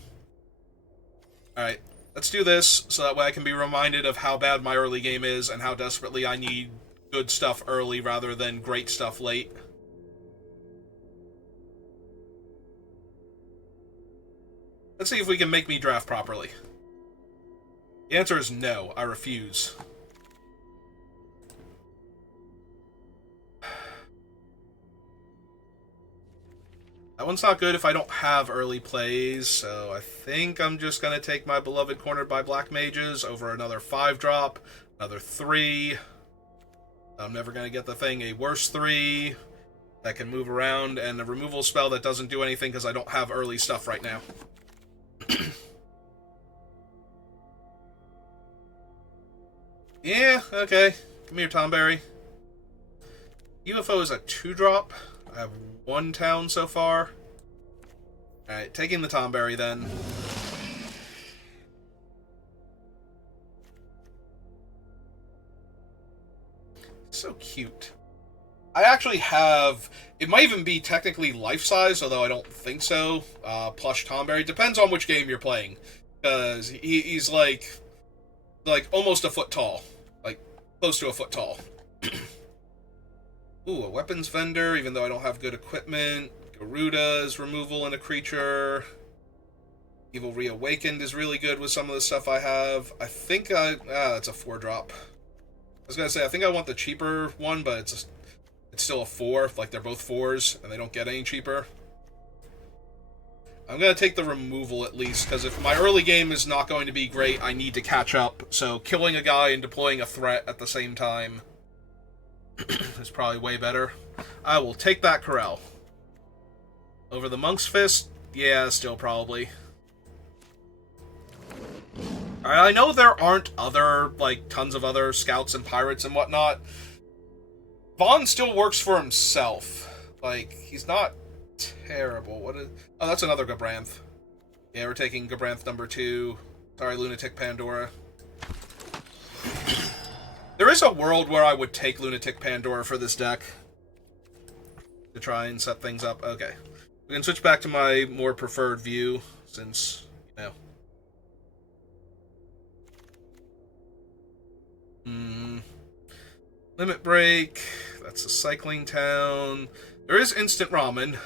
Alright, let's do this, so that way I can be reminded of how bad my early game is and how desperately I need good stuff early rather than great stuff late. Let's see if we can make me draft properly. The answer is no. I refuse. That one's not good if I don't have early plays, so I think I'm just going to take my beloved Cornered by Black Mages over another 5-drop, another 3. I'm never going to get the thing a worse 3 that can move around, and a removal spell that doesn't do anything because I don't have early stuff right now. Yeah, okay. Come here, Tomberry. UFO is a 2-drop. I have 1 town so far. Alright, taking the Tomberry then. So cute. I actually have... It might even be technically life-size, although I don't think so. Plush Tomberry. Depends on which game you're playing. Because he's like almost a foot tall. Like, close to a foot tall. Ooh, a weapons vendor, even though I don't have good equipment. Garuda's removal in a creature. Evil Reawakened is really good with some of the stuff I have. I think that's a 4-drop. I was gonna say, I think I want the cheaper one, but it's still a 4. Like, they're both 4s, and they don't get any cheaper. I'm going to take the removal at least, because if my early game is not going to be great, I need to catch up. So killing a guy and deploying a threat at the same time is probably way better. I will take that Corral. Over the Monk's Fist? Yeah, still probably. Alright, I know there aren't tons of other scouts and pirates and whatnot. Vaughn still works for himself. Like, he's not terrible. Oh, that's another Gabranth. Yeah, we're taking Gabranth number 2. Sorry, Lunatic Pandora. There is a world where I would take Lunatic Pandora for this deck to try and set things up. Okay. We can switch back to my more preferred view, since, you know. Limit Break. That's a cycling town. There is instant ramen.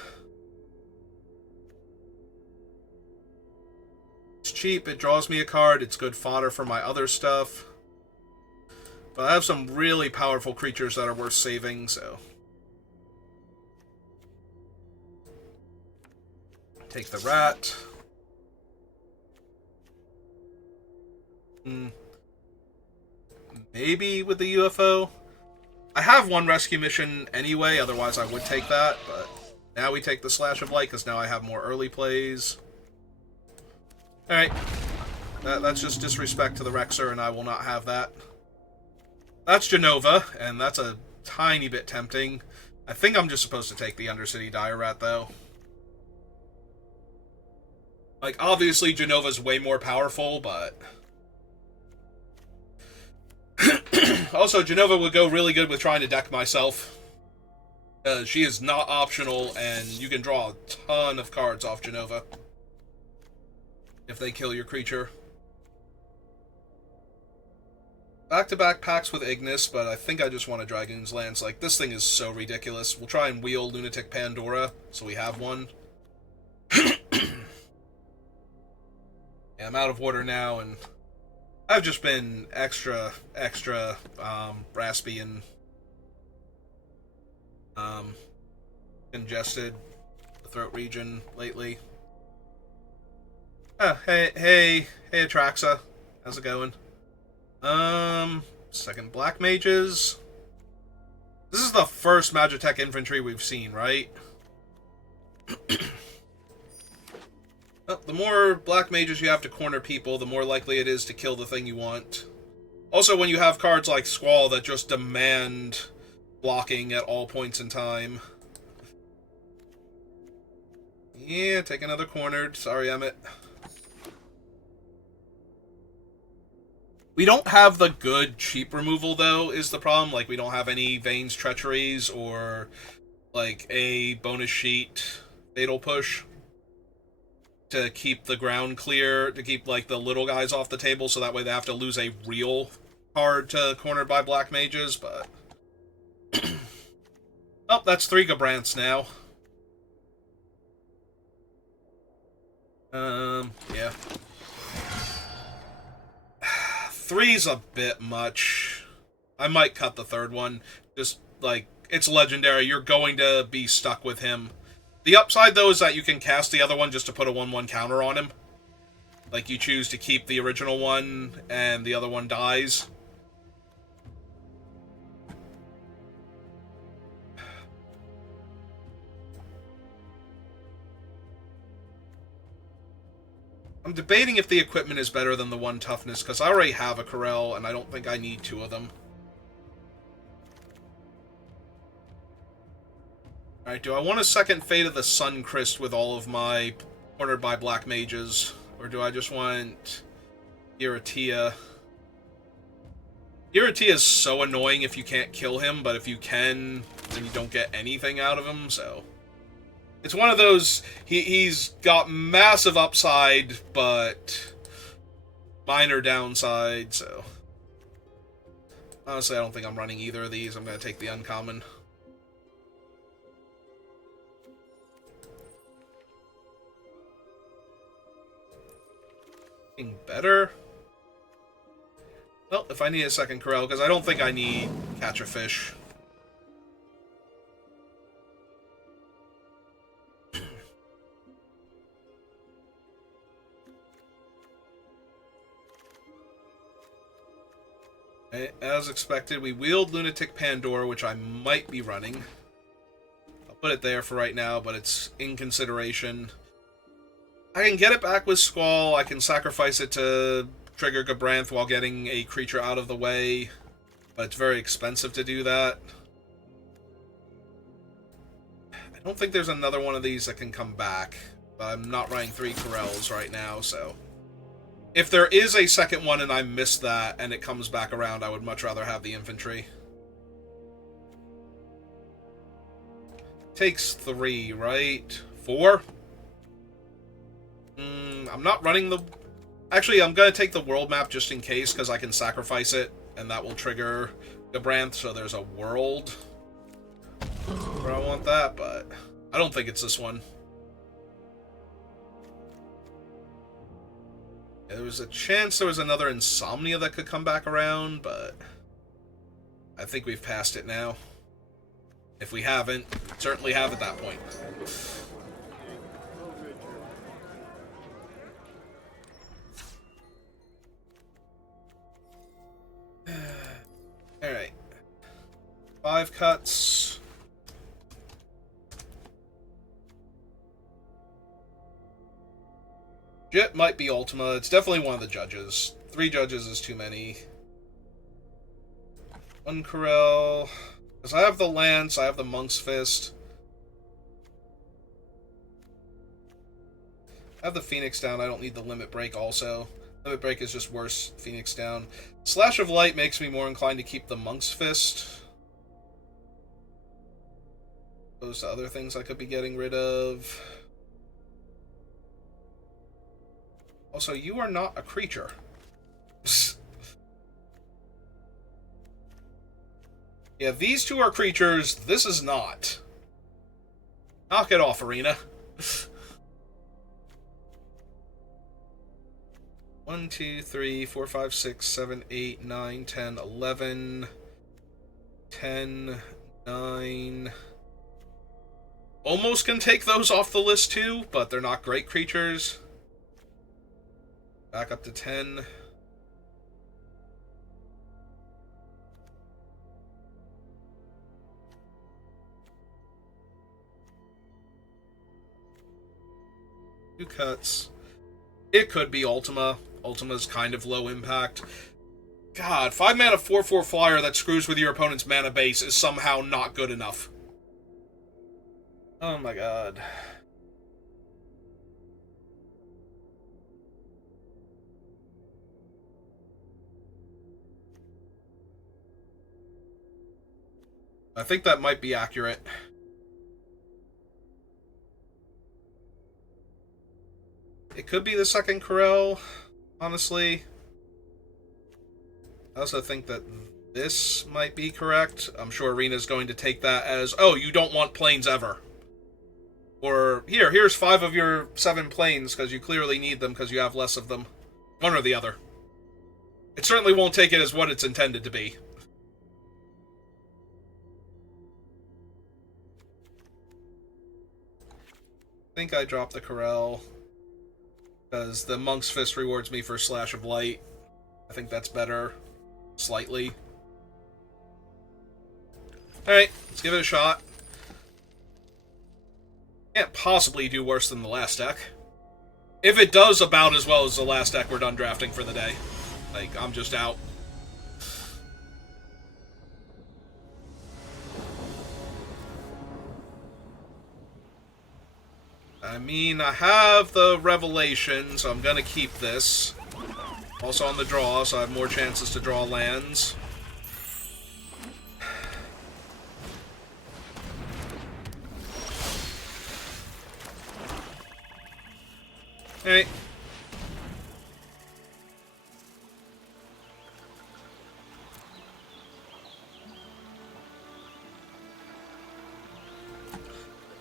It's cheap, it draws me a card, it's good fodder for my other stuff. But I have some really powerful creatures that are worth saving, so... Take the rat. Maybe with the UFO? I have one rescue mission anyway, otherwise I would take that, but... Now we take the Slash of Light, because now I have more early plays. Alright. That's just disrespect to the Rexer, and I will not have that. That's Genova, and that's a tiny bit tempting. I think I'm just supposed to take the Undercity Dire Rat, though. Like, obviously Genova's way more powerful, but... Also, Genova would go really good with trying to deck myself. She is not optional, and you can draw a ton of cards off Genova if they kill your creature. Back-to-back packs with Ignis, but I think I just want a Dragoon's Lance. Like, this thing is so ridiculous. We'll try and wheel Lunatic Pandora, so we have one. Yeah, I'm out of order now, and I've just been extra raspy and congested the throat region lately. Hey, Atraxa. How's it going? Second Black Mages. This is the first Magitech infantry we've seen, right? Well, the more Black Mages you have to corner people, the more likely it is to kill the thing you want. Also, when you have cards like Squall that just demand blocking at all points in time. Yeah, take another cornered. Sorry, Emmett. We don't have the good cheap removal, though, is the problem. Like, we don't have any Vane's Treacheries or, like, a bonus sheet Fatal Push to keep the ground clear, to keep, like, the little guys off the table, so that way they have to lose a real card to Cornered by Black Mages, but... Oh, that's 3 Gabrants now. Yeah. 3's a bit much. I might cut the 3rd one. Just, like, it's legendary. You're going to be stuck with him. The upside, though, is that you can cast the other one just to put a 1/1 counter on him. Like, you choose to keep the original one, and the other one dies. I'm debating if the equipment is better than the 1 toughness, because I already have a Corel, and I don't think I need 2 of them. Alright, do I want a second Fate of the Suncryst with all of my Cornered by Black Mages? Or do I just want Iratia? Iratia is so annoying if you can't kill him, but if you can, then you don't get anything out of him, so... It's one of those, he's got massive upside, but minor downside, so... Honestly, I don't think I'm running either of these. I'm going to take the uncommon. Getting better? Well, if I need a second Corel, because I don't think I need Catch a Fish. As expected, we wheeled Lunatic Pandora, which I might be running. I'll put it there for right now, but it's in consideration. I can get it back with Squall, I can sacrifice it to trigger Gabranth while getting a creature out of the way, but it's very expensive to do that. I don't think there's another one of these that can come back, but I'm not running 3 Corels right now, so... If there is a second one and I miss that and it comes back around, I would much rather have the infantry. Takes 3, right? 4? I'm not running the... Actually, I'm going to take the world map just in case, because I can sacrifice it, and that will trigger Gabranth, so there's a world where I want that, but I don't think it's this one. There was a chance there was another Insomnia that could come back around, but I think we've passed it now. If we haven't, certainly have at that point. Alright. 5 cuts. Jit might be Ultima. It's definitely one of the judges. 3 judges is too many. 1 Corel. Because I have the Lance, I have the Monk's Fist. I have the Phoenix down, I don't need the Limit Break also. Limit Break is just worse, Phoenix down. Slash of Light makes me more inclined to keep the Monk's Fist. Opposed to other things I could be getting rid of. Also, you are not a creature. Yeah, these two are creatures. This is not. Knock it off, Arena. 1, 2, 3, 4, 5, 6, 7, 8, 9, 10, 11, 10, 9. Almost can take those off the list too, but they're not great creatures. Back up to 10. Two cuts. It could be Ultima. Ultima's kind of low impact. God, 5 mana 4/4 flyer that screws with your opponent's mana base is somehow not good enough. Oh my god. I think that might be accurate. It could be the second Corel, honestly. I also think that this might be correct. I'm sure Arena's going to take that as, oh, you don't want planes ever. Or, here's 5 of your 7 planes, because you clearly need them because you have less of them. One or the other. It certainly won't take it as what it's intended to be. I think I dropped the Corel, because the Monk's Fist rewards me for Slash of Light. I think that's better. Slightly. Alright, let's give it a shot. Can't possibly do worse than the last deck. If it does about as well as the last deck, we're done drafting for the day. Like, I'm just out. I mean, I have the Revelation, so I'm gonna keep this. Also on the draw, so I have more chances to draw lands. Alright.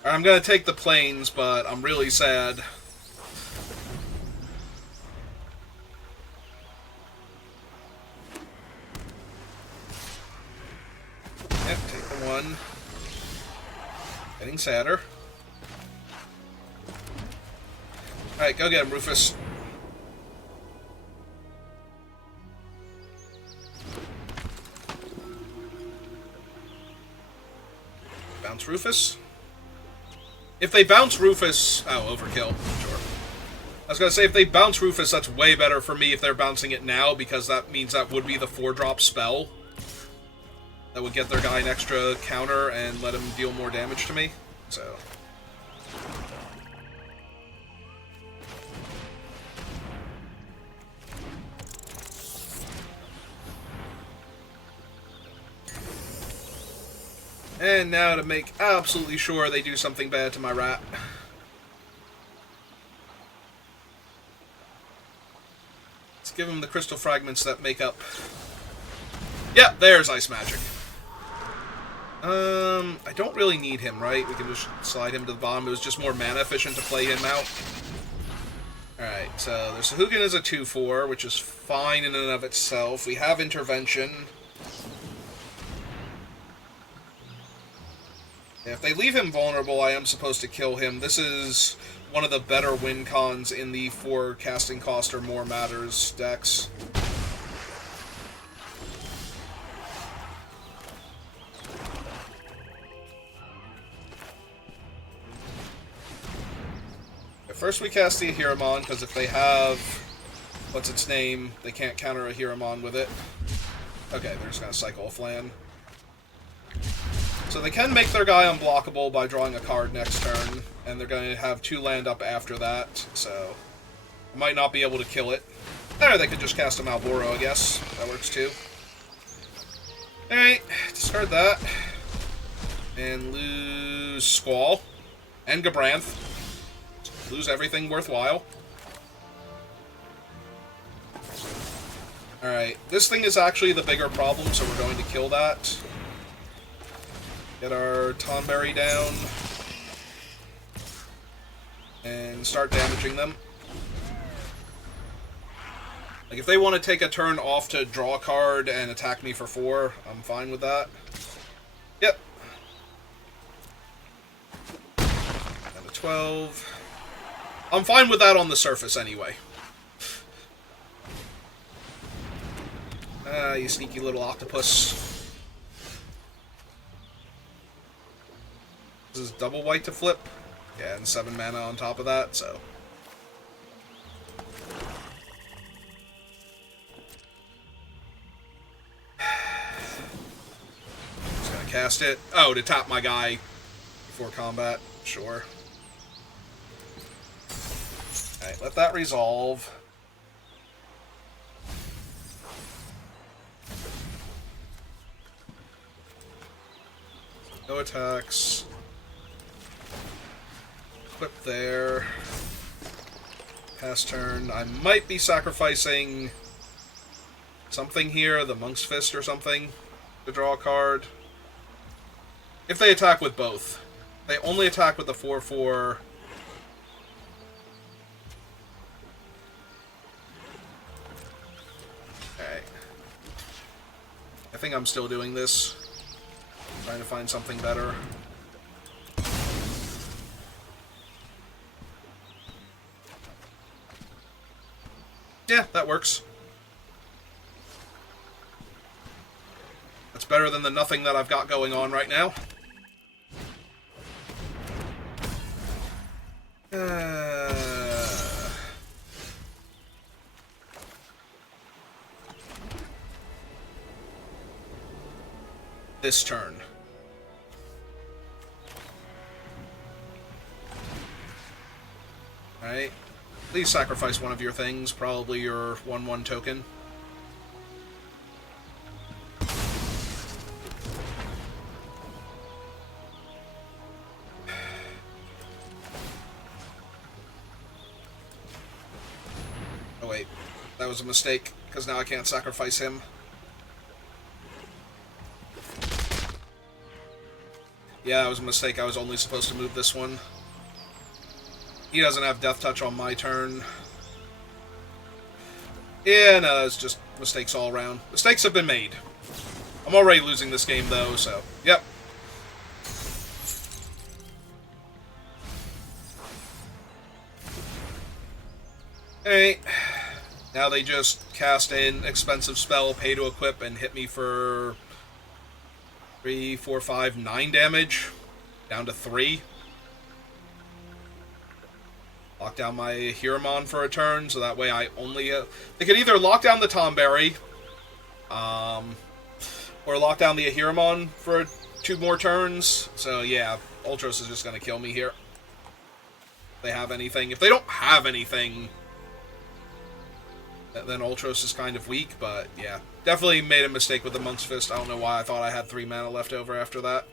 I'm gonna take the planes, but I'm really sad. Yep, take the 1. Getting sadder. Alright, go get him, Rufus. Bounce Rufus. If they bounce Rufus... Oh, overkill. Sure. I was gonna say, if they bounce Rufus, that's way better for me if they're bouncing it now, because that means that would be the 4-drop spell. That would get their guy an extra counter and let him deal more damage to me. So... And now to make absolutely sure they do something bad to my rat. Let's give him the crystal fragments that make up... Yep, there's ice magic. I don't really need him, right? We can just slide him to the bottom. It was just more mana efficient to play him out. Alright, so there's Sahuagin as a 2-4, which is fine in and of itself. We have intervention. If they leave him vulnerable, I am supposed to kill him. This is one of the better win cons in the 4 casting cost or more matters decks. First we cast the Ahiramon, because if they have... what's its name? They can't counter Ahiramon with it. Okay, they're just going to cycle a Flan. So they can make their guy unblockable by drawing a card next turn, and they're going to have 2 land up after that, so... I might not be able to kill it. Or they could just cast a Malboro, I guess. That works too. Alright, discard that. And lose Squall. And Gabranth. Lose everything worthwhile. Alright, this thing is actually the bigger problem, so we're going to kill that. Get our Tonberry down. And start damaging them. Like, if they want to take a turn off to draw a card and attack me for 4, I'm fine with that. Yep. And a 12. I'm fine with that on the surface, anyway. You sneaky little octopus. This is double white to flip. Yeah, and 7 mana on top of that, so... Just gonna cast it. Oh, to tap my guy before combat. Sure. Alright, let that resolve. No attacks. Equip there. Pass turn. I might be sacrificing something here, the Monk's Fist or something, to draw a card. If they attack with both. They only attack with the 4/4. I think I'm still doing this. Trying to find something better. Yeah, that works. That's better than the nothing that I've got going on right now. This turn. Alright. Please sacrifice one of your things, probably your 1/1 token. Oh wait, that was a mistake, because now I can't sacrifice him. Yeah, that was a mistake. I was only supposed to move this one. He doesn't have Death Touch on my turn. Yeah, no, it's just mistakes all around. Mistakes have been made. I'm already losing this game, though, so... Yep. Alright. Now they just cast an expensive spell, pay to equip, and hit me for... 3, 4, 5, 9 damage. Down to 3. Lock down my Hiramon for a turn, so that way I only... they can either lock down the Tonberry, or lock down the Ahiramon for 2 more turns. So yeah, Ultros is just going to kill me here. If they have anything. If they don't have anything, then Ultros is kind of weak, but yeah. Definitely made a mistake with the Monk's Fist. I don't know why I thought I had 3 mana left over after that.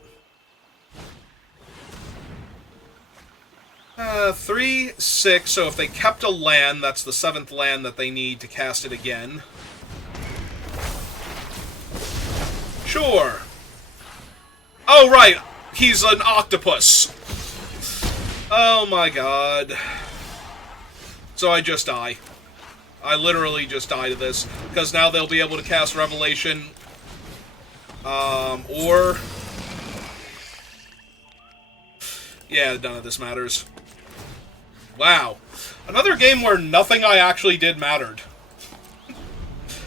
3, 6, so if they kept a land, that's the 7th land that they need to cast it again. Sure. Oh, right, he's an octopus. Oh my god. So I just die. I literally just die to this, because now they'll be able to cast Revelation, or... Yeah, none of this matters. Wow. Another game where nothing I actually did mattered.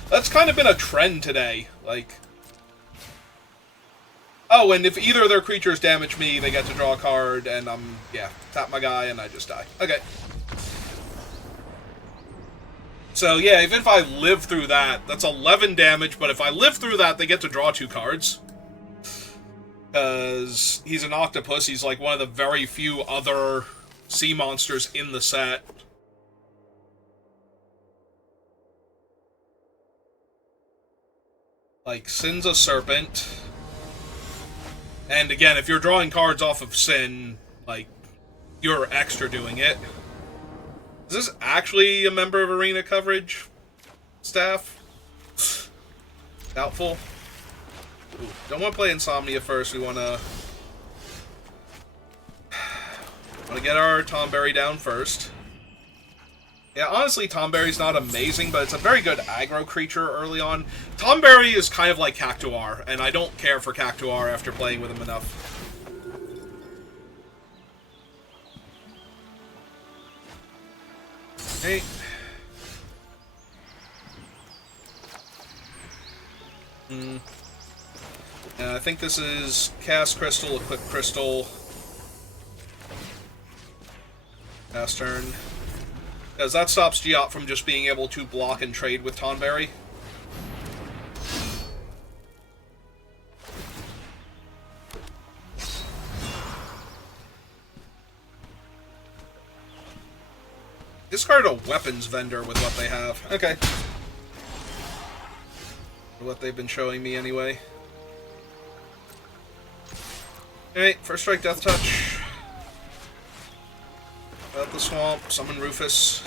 That's kind of been a trend today, like... Oh, and if either of their creatures damage me, they get to draw a card, and yeah, tap my guy, and I just die. Okay. So, yeah, even if I live through that, that's 11 damage, but if I live through that, they get to draw 2 cards. Because he's an octopus, he's like one of the very few other sea monsters in the set. Like, Sin's a serpent. And again, if you're drawing cards off of Sin, like, you're extra doing it. Is this actually a member of Arena Coverage staff? Doubtful. Ooh, don't want to play Insomnia first. We want to get our Tomberry down first. Yeah, honestly, Tomberry's not amazing, but it's a very good aggro creature early on. Tomberry is kind of like Cactuar, and I don't care for Cactuar after playing with him enough. Hey. I think this is Cast Crystal, Equip Crystal. Pass turn. Because that stops Giot from just being able to block and trade with Tonberry. Discard a weapons vendor with what they have. Okay. What they've been showing me anyway. Alright, first strike, Death Touch. Out the swamp, summon Rufus.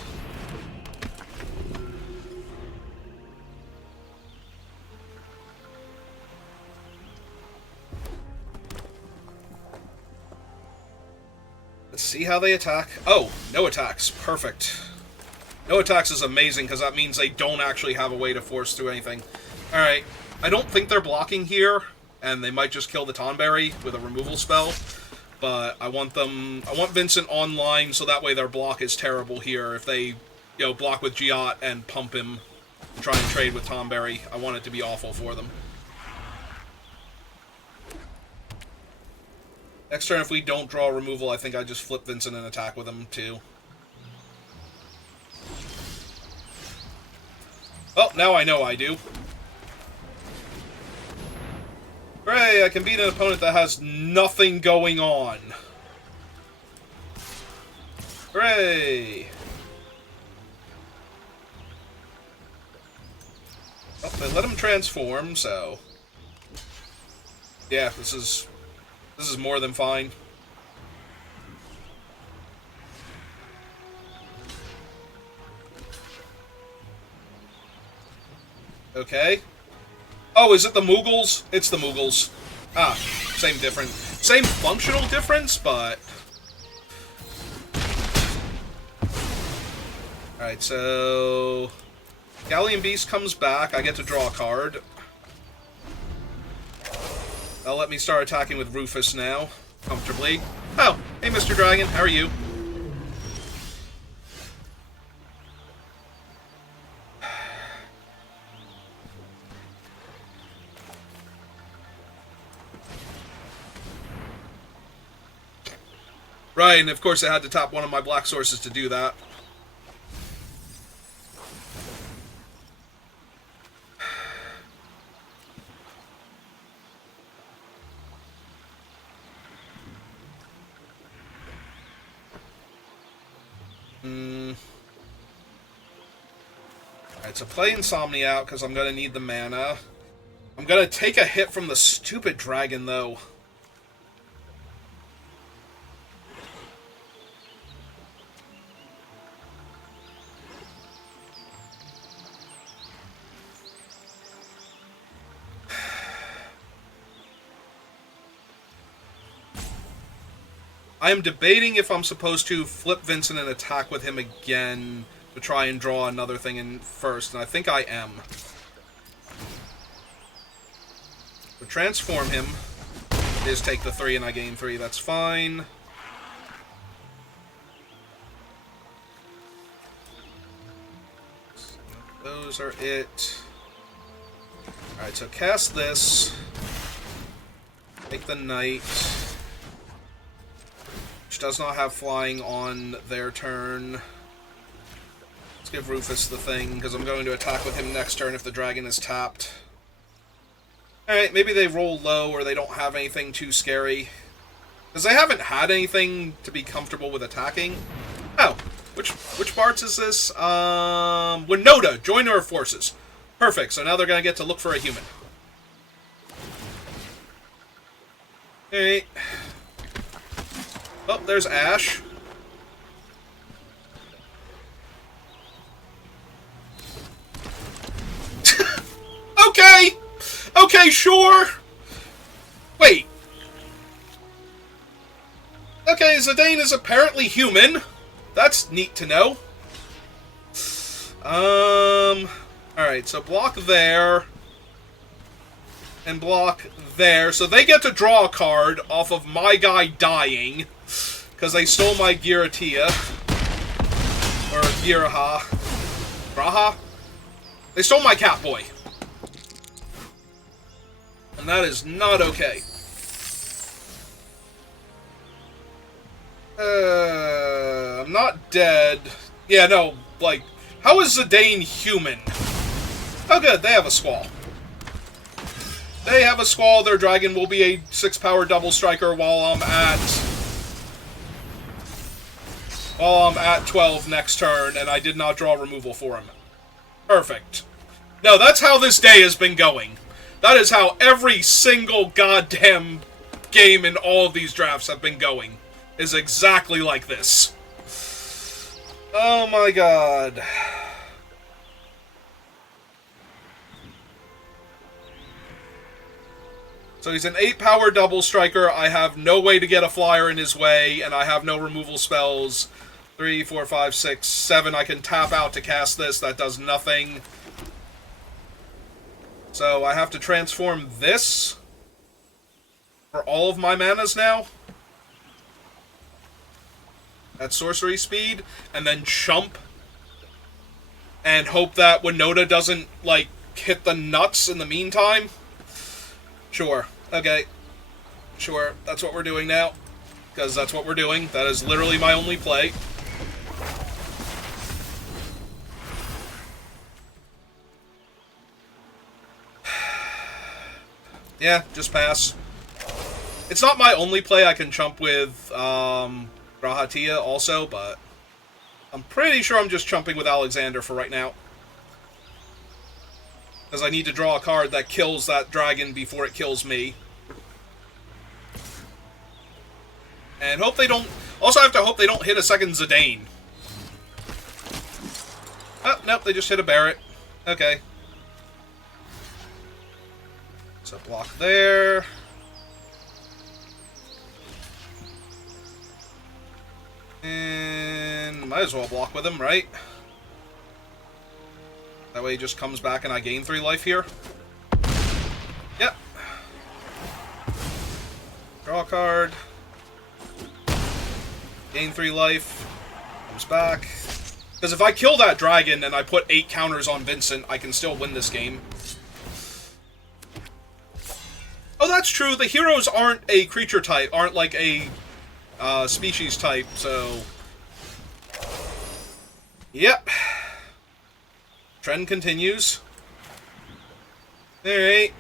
Let's see how they attack. Oh, no attacks. Perfect. No attacks is amazing, because that means they don't actually have a way to force through anything. Alright, I don't think they're blocking here, and they might just kill the Tonberry with a removal spell. But I want Vincent online, so that way their block is terrible here. If they, block with Giot and pump him and try and trade with Tonberry, I want it to be awful for them. Next turn, if we don't draw removal, I think I just flip Vincent and attack with him, too. Oh, now I know I do. Hooray, I can beat an opponent that has nothing going on. Hooray! Oh, they let him transform, so... Yeah, this is more than fine. Okay. Oh, is it the Moogles? It's the Moogles. Ah, same difference. Same functional difference, but... Alright, so... Galleon Beast comes back. I get to draw a card. That'll let me start attacking with Rufus now. Comfortably. Oh, hey Mr. Dragon, how are you? Right, and of course I had to tap one of my black sources to do that. Alright, so play Insomnia out, because I'm going to need the mana. I'm going to take a hit from the stupid dragon, though. I am debating if I'm supposed to flip Vincent and attack with him again to try and draw another thing in first, and I think I am. So transform him. Is take the 3 and I gain 3, that's fine. Those are it. Alright, so cast this. Take the knight. Which does not have flying on their turn. Let's give Rufus the thing, because I'm going to attack with him next turn if the dragon is tapped. Alright, maybe they roll low or they don't have anything too scary. Because they haven't had anything to be comfortable with attacking. Oh, which parts is this? Winota, join our forces. Perfect, so now they're going to get to look for a human. Alright. Oh, there's Ash. Okay! Okay, sure! Wait. Okay, Zidane is apparently human. That's neat to know. Alright, so block there. And block there. So they get to draw a card off of my guy dying. Because they stole my Giratia. Or Giraha. Graha? They stole my Catboy. And that is not okay. I'm not dead. Yeah, no, like, how is Zidane human? Oh good, they have a Squall. They have a Squall, their dragon will be a 6-power double striker while I'm at 12 next turn, and I did not draw removal for him. Perfect. No, that's how this day has been going. That is how every single goddamn game in all of these drafts have been going. Is exactly like this. Oh my god. So he's an 8-power double striker. I have no way to get a flyer in his way, and I have no removal spells. 3, 4, 5, 6, 7. I can tap out to cast this. That does nothing. So I have to transform this for all of my manas now. At sorcery speed, and then chump. And hope that Winota doesn't, like, hit the nuts in the meantime. Sure. Okay. Sure. That's what we're doing now. Because that's what we're doing. That is literally my only play. Yeah, just pass. It's not my only play. I can chump with Rahatia also, but I'm pretty sure I'm just chumping with Alexander for right now. Because I need to draw a card that kills that dragon before it kills me. And hope they don't... Also, I have to hope they don't hit a second Zidane. Oh, nope, they just hit a Barret. Okay. So block there. And might as well block with him, right? That way he just comes back and I gain 3 life here. Yep. Draw a card. Gain 3 life. Comes back. Because if I kill that dragon and I put 8 counters on Vincent, I can still win this game. Oh, that's true. The heroes aren't a creature type, aren't like a species type, so... Yep. Trend continues. Alright.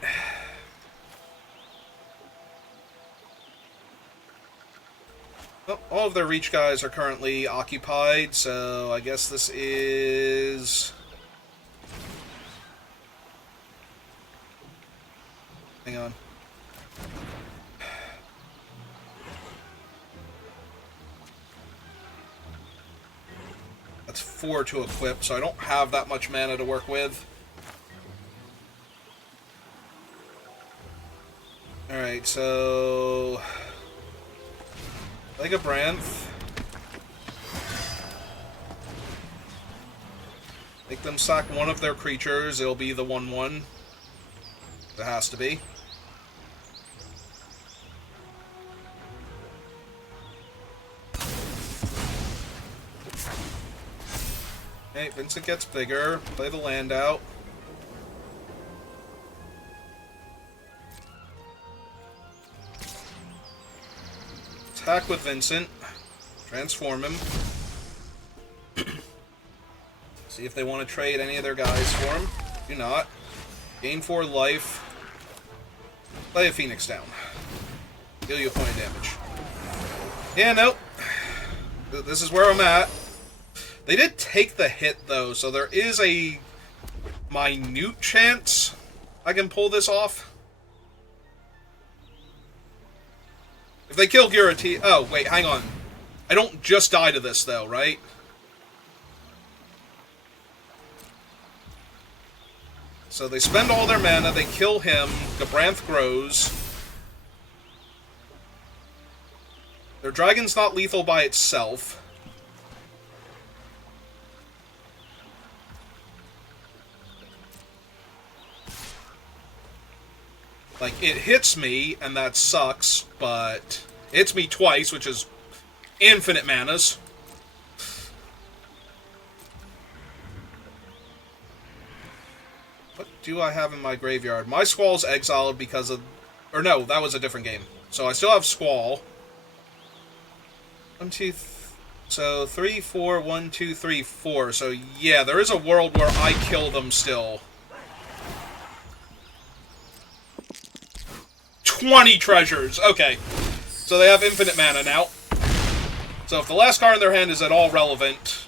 Oh, all of their reach guys are currently occupied, so I guess this is... Hang on. That's 4 to equip, so I don't have that much mana to work with. Alright, so... Mega Branth. Make them sack one of their creatures. It'll be the 1/1. It has to be. Okay, Vincent gets bigger. Play the land out. Attack with Vincent. Transform him. See if they want to trade any of their guys for him. Do not. Gain 4 life. Play a Phoenix down. Deal you a point of damage. Yeah, nope. This is where I'm at. They did take the hit, though, so there is a minute chance I can pull this off. If they kill Giratina... Oh, wait, hang on. I don't just die to this, though, right? So they spend all their mana, they kill him, Gabranth grows. Their dragon's not lethal by itself. Like, it hits me, and that sucks, but it hits me twice, which is infinite manas. What do I have in my graveyard? My Squall's exiled because of... Or no, that was a different game. So I still have Squall. 1, 2, so 3, 4, 1, 2, 3, 4. So yeah, there is a world where I kill them still. 20 treasures! Okay. So they have infinite mana now. So if the last card in their hand is at all relevant...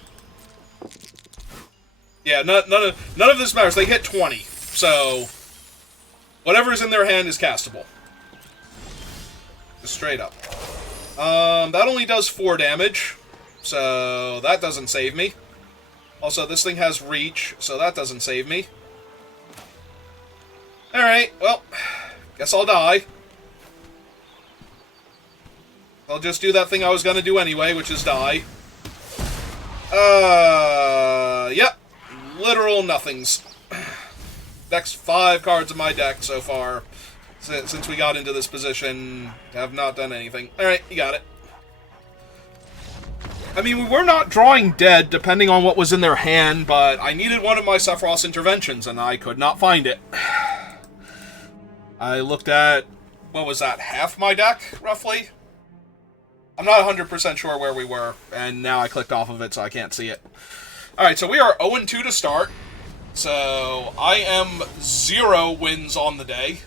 Yeah, none of this matters. They hit 20. So... whatever's in their hand is castable. Just straight up. That only does 4 damage. So that doesn't save me. Also, this thing has reach, so that doesn't save me. Alright, well... guess I'll die. I'll just do that thing I was gonna do anyway, which is die. Yep. Literal nothings. Next 5 cards of my deck so far, since we got into this position, have not done anything. Alright, you got it. I mean, we were not drawing dead, depending on what was in their hand, but I needed one of my Sephiroth's interventions, and I could not find it. I looked at, what was that, half my deck, roughly? I'm not 100% sure where we were, and now I clicked off of it, so I can't see it. Alright, so we are 0-2 to start. So, I am 0 wins on the day.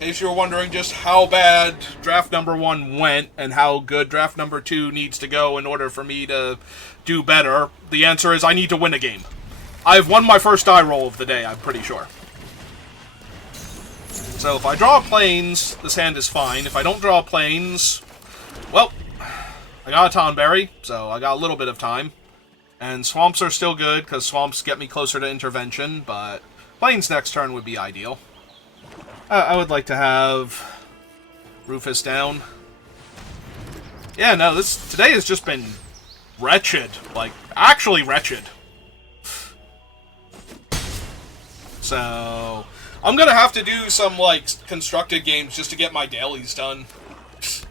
In case you were wondering just how bad draft number 1 went, and how good draft number 2 needs to go in order for me to do better, the answer is I need to win a game. I've won my first die roll of the day, I'm pretty sure. So if I draw planes, this hand is fine. If I don't draw planes, well, I got a Tonberry, so I got a little bit of time. And swamps are still good, because swamps get me closer to intervention, but planes next turn would be ideal. I would like to have Rufus down. Yeah, no, today has just been wretched. Like, actually wretched. So... I'm gonna have to do some, like, constructed games just to get my dailies done. This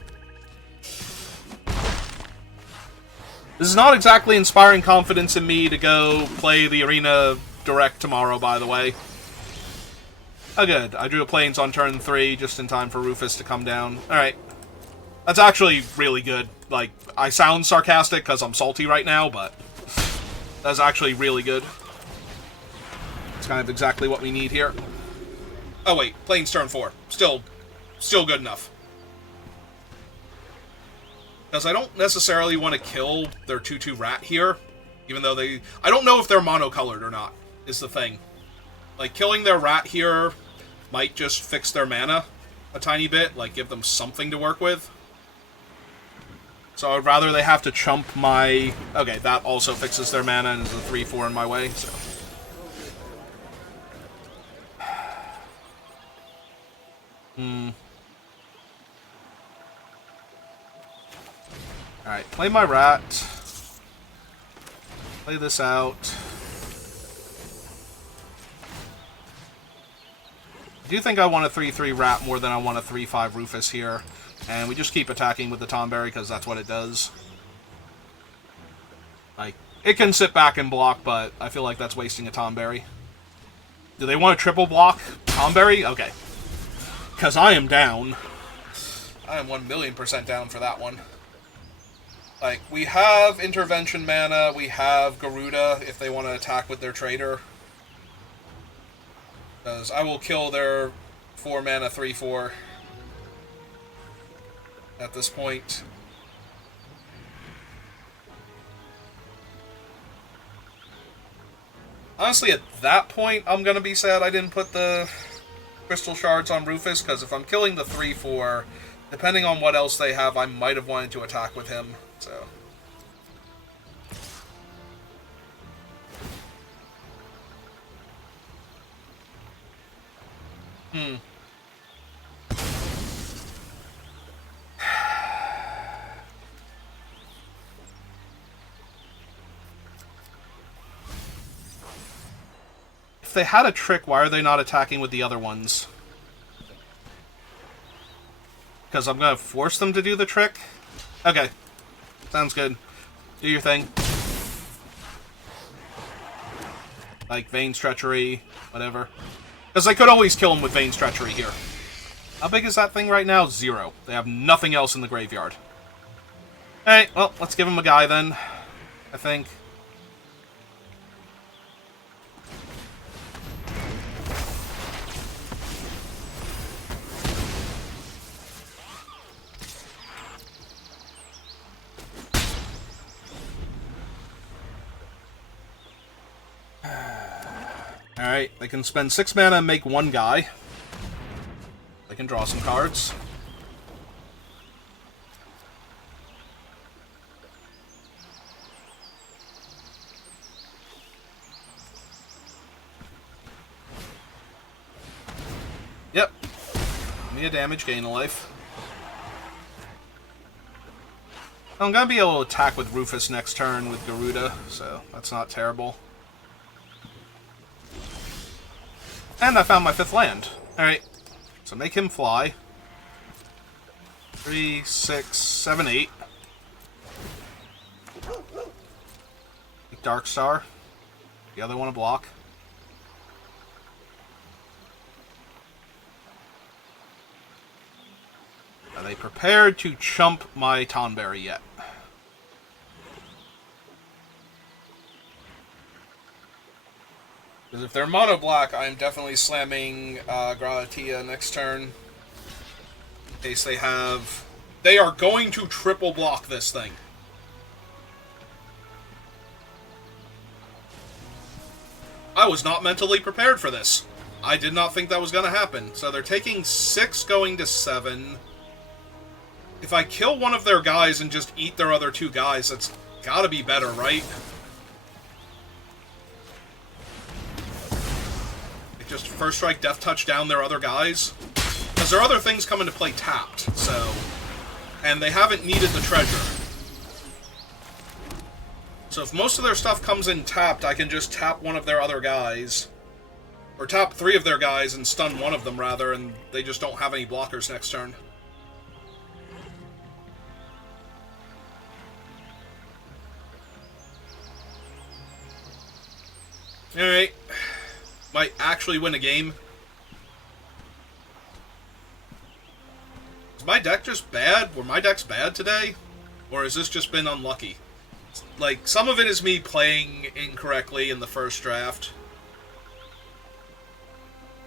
is not exactly inspiring confidence in me to go play the Arena Direct tomorrow, by the way. Oh, good. I drew a Plains on turn 3, just in time for Rufus to come down. Alright. That's actually really good. Like, I sound sarcastic because I'm salty right now, but that's actually really good. It's kind of exactly what we need here. Oh wait, Plains turn 4. Still good enough. Because I don't necessarily want to kill their 2/2 rat here, even though they... I don't know if they're monocolored or not, is the thing. Like, killing their rat here might just fix their mana a tiny bit, like give them something to work with. So I'd rather they have to chump my... Okay, that also fixes their mana and is a 3/4 in my way, so... Alright, play my rat. Play this out. I do think I want a 3-3 rat more than I want a 3-5 Rufus here. And we just keep attacking with the Tonberry because that's what it does. Like, it can sit back and block, but I feel like that's wasting a Tonberry. Do they want a triple block Tonberry? Okay. Because I am down. I am 1,000,000% down for that one. Like, we have Intervention mana, we have Garuda if they want to attack with their Trader. Because I will kill their 4 mana 3/4 at this point. Honestly, at that point, I'm going to be sad I didn't put the Crystal Shards on Rufus, because if I'm killing the 3/4, depending on what else they have, I might have wanted to attack with him, so... If they had a trick, why are they not attacking with the other ones? Because I'm going to force them to do the trick? Okay. Sounds good. Do your thing. Like, Vane's Treachery, whatever. Because I could always kill him with Vane's Treachery here. How big is that thing right now? 0. They have nothing else in the graveyard. Alright, well, let's give him a guy then. I think. Alright, they can spend 6 mana and make 1 guy. They can draw some cards. Yep. Give me a damage, gain a life. I'm gonna be able to attack with Rufus next turn with Garuda, so that's not terrible. And I found my 5th land. Alright. So make him fly. 3, 6, 7, 8. Make Darkstar. The other one a block. Are they prepared to chump my Tonberry yet? Because if they're mono black, I'm definitely slamming Gralatia next turn. In case they have... They are going to triple block this thing. I was not mentally prepared for this. I did not think that was going to happen. So they're taking 6 going to 7. If I kill one of their guys and just eat their other 2 guys, that's gotta be better, right? Just first strike, death touch down their other guys. Because their other things come into play tapped, so... And they haven't needed the treasure. So if most of their stuff comes in tapped, I can just tap one of their other guys. Or tap 3 of their guys and stun one of them, rather, and they just don't have any blockers next turn. Alright. Might actually win a game. Is my deck just bad? Were my decks bad today? Or has this just been unlucky? Like, some of it is me playing incorrectly in the first draft.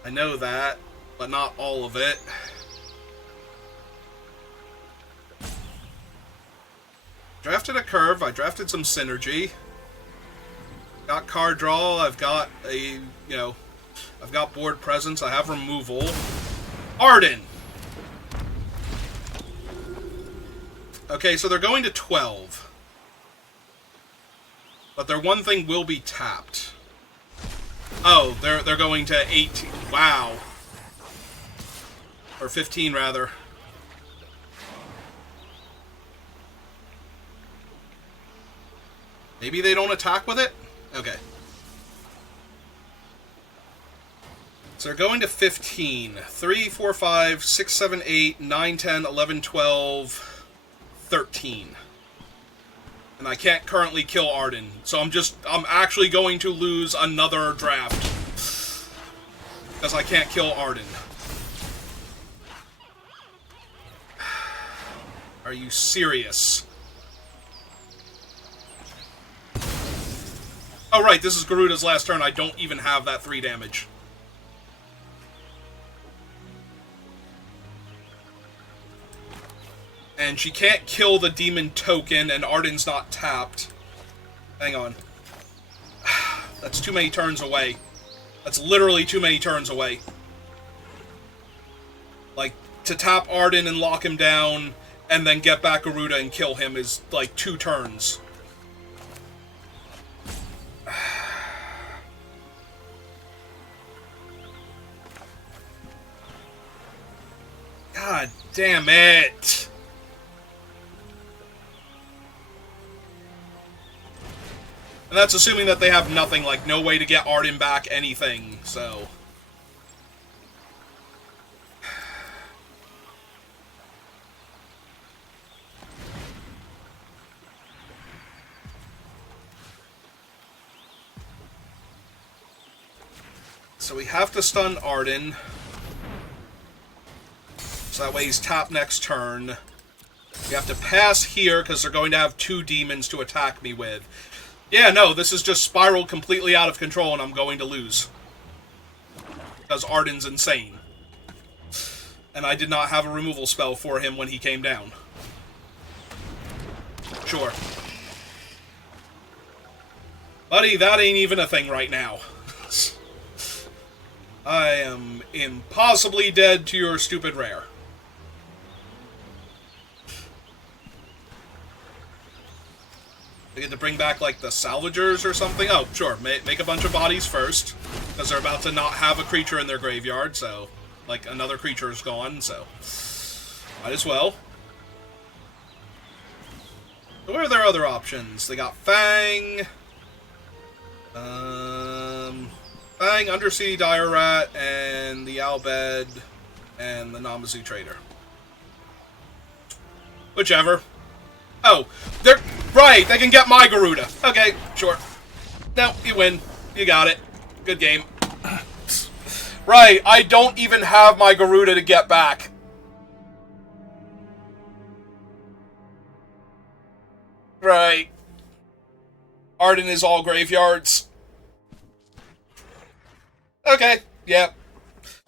I know that, but not all of it. Drafted a curve, I drafted some synergy. Got card draw, I've got a, I've got board presence, I have removal. Arden! Okay, so they're going to 12. But their one thing will be tapped. Oh, they're going to 18. Wow. Or 15, rather. Maybe they don't attack with it? Okay. So they're going to 15. 3, 4, 5, 6, 7, 8, 9, 10, 11, 12, 13. And I can't currently kill Arden. So I'm actually going to lose another draft. Because I can't kill Arden. Are you serious? Oh right, this is Garuda's last turn. I don't even have that 3 damage. And she can't kill the demon token, and Arden's not tapped. Hang on. That's too many turns away. That's literally too many turns away. Like, to tap Arden and lock him down, and then get back Garuda and kill him is, like, 2 turns. God damn it! And that's assuming that they have nothing, like no way to get Arden back, anything, so... So we have to stun Arden. So that way he's tapped next turn. We have to pass here, because they're going to have 2 demons to attack me with. Yeah, no, this is just spiraled completely out of control, and I'm going to lose. Because Arden's insane. And I did not have a removal spell for him when he came down. Sure. Buddy, that ain't even a thing right now. I am impossibly dead to your stupid rare. They get to bring back, like, the salvagers or something? Oh, sure. Make a bunch of bodies first, because they're about to not have a creature in their graveyard, so, like, another creature is gone, so might as well. So what are their other options? They got Fang, Fang, Undersea Dire Rat, and the Owlbed, and the Namazu Trader. Whichever. Oh, they're... Right, they can get my Garuda. Okay, sure. No, you win. You got it. Good game. Right, I don't even have my Garuda to get back. Right. Arden is all graveyards. Okay, yeah.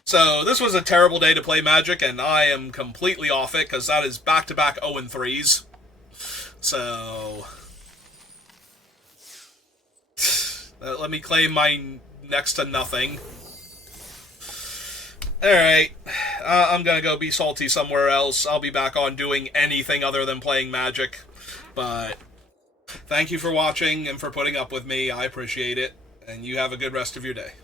So, this was a terrible day to play Magic, and I am completely off it, because that is back-to-back 0-3s. So... let me claim my next to nothing. Alright. I'm gonna go be salty somewhere else. I'll be back on doing anything other than playing Magic. But... thank you for watching and for putting up with me. I appreciate it. And you have a good rest of your day.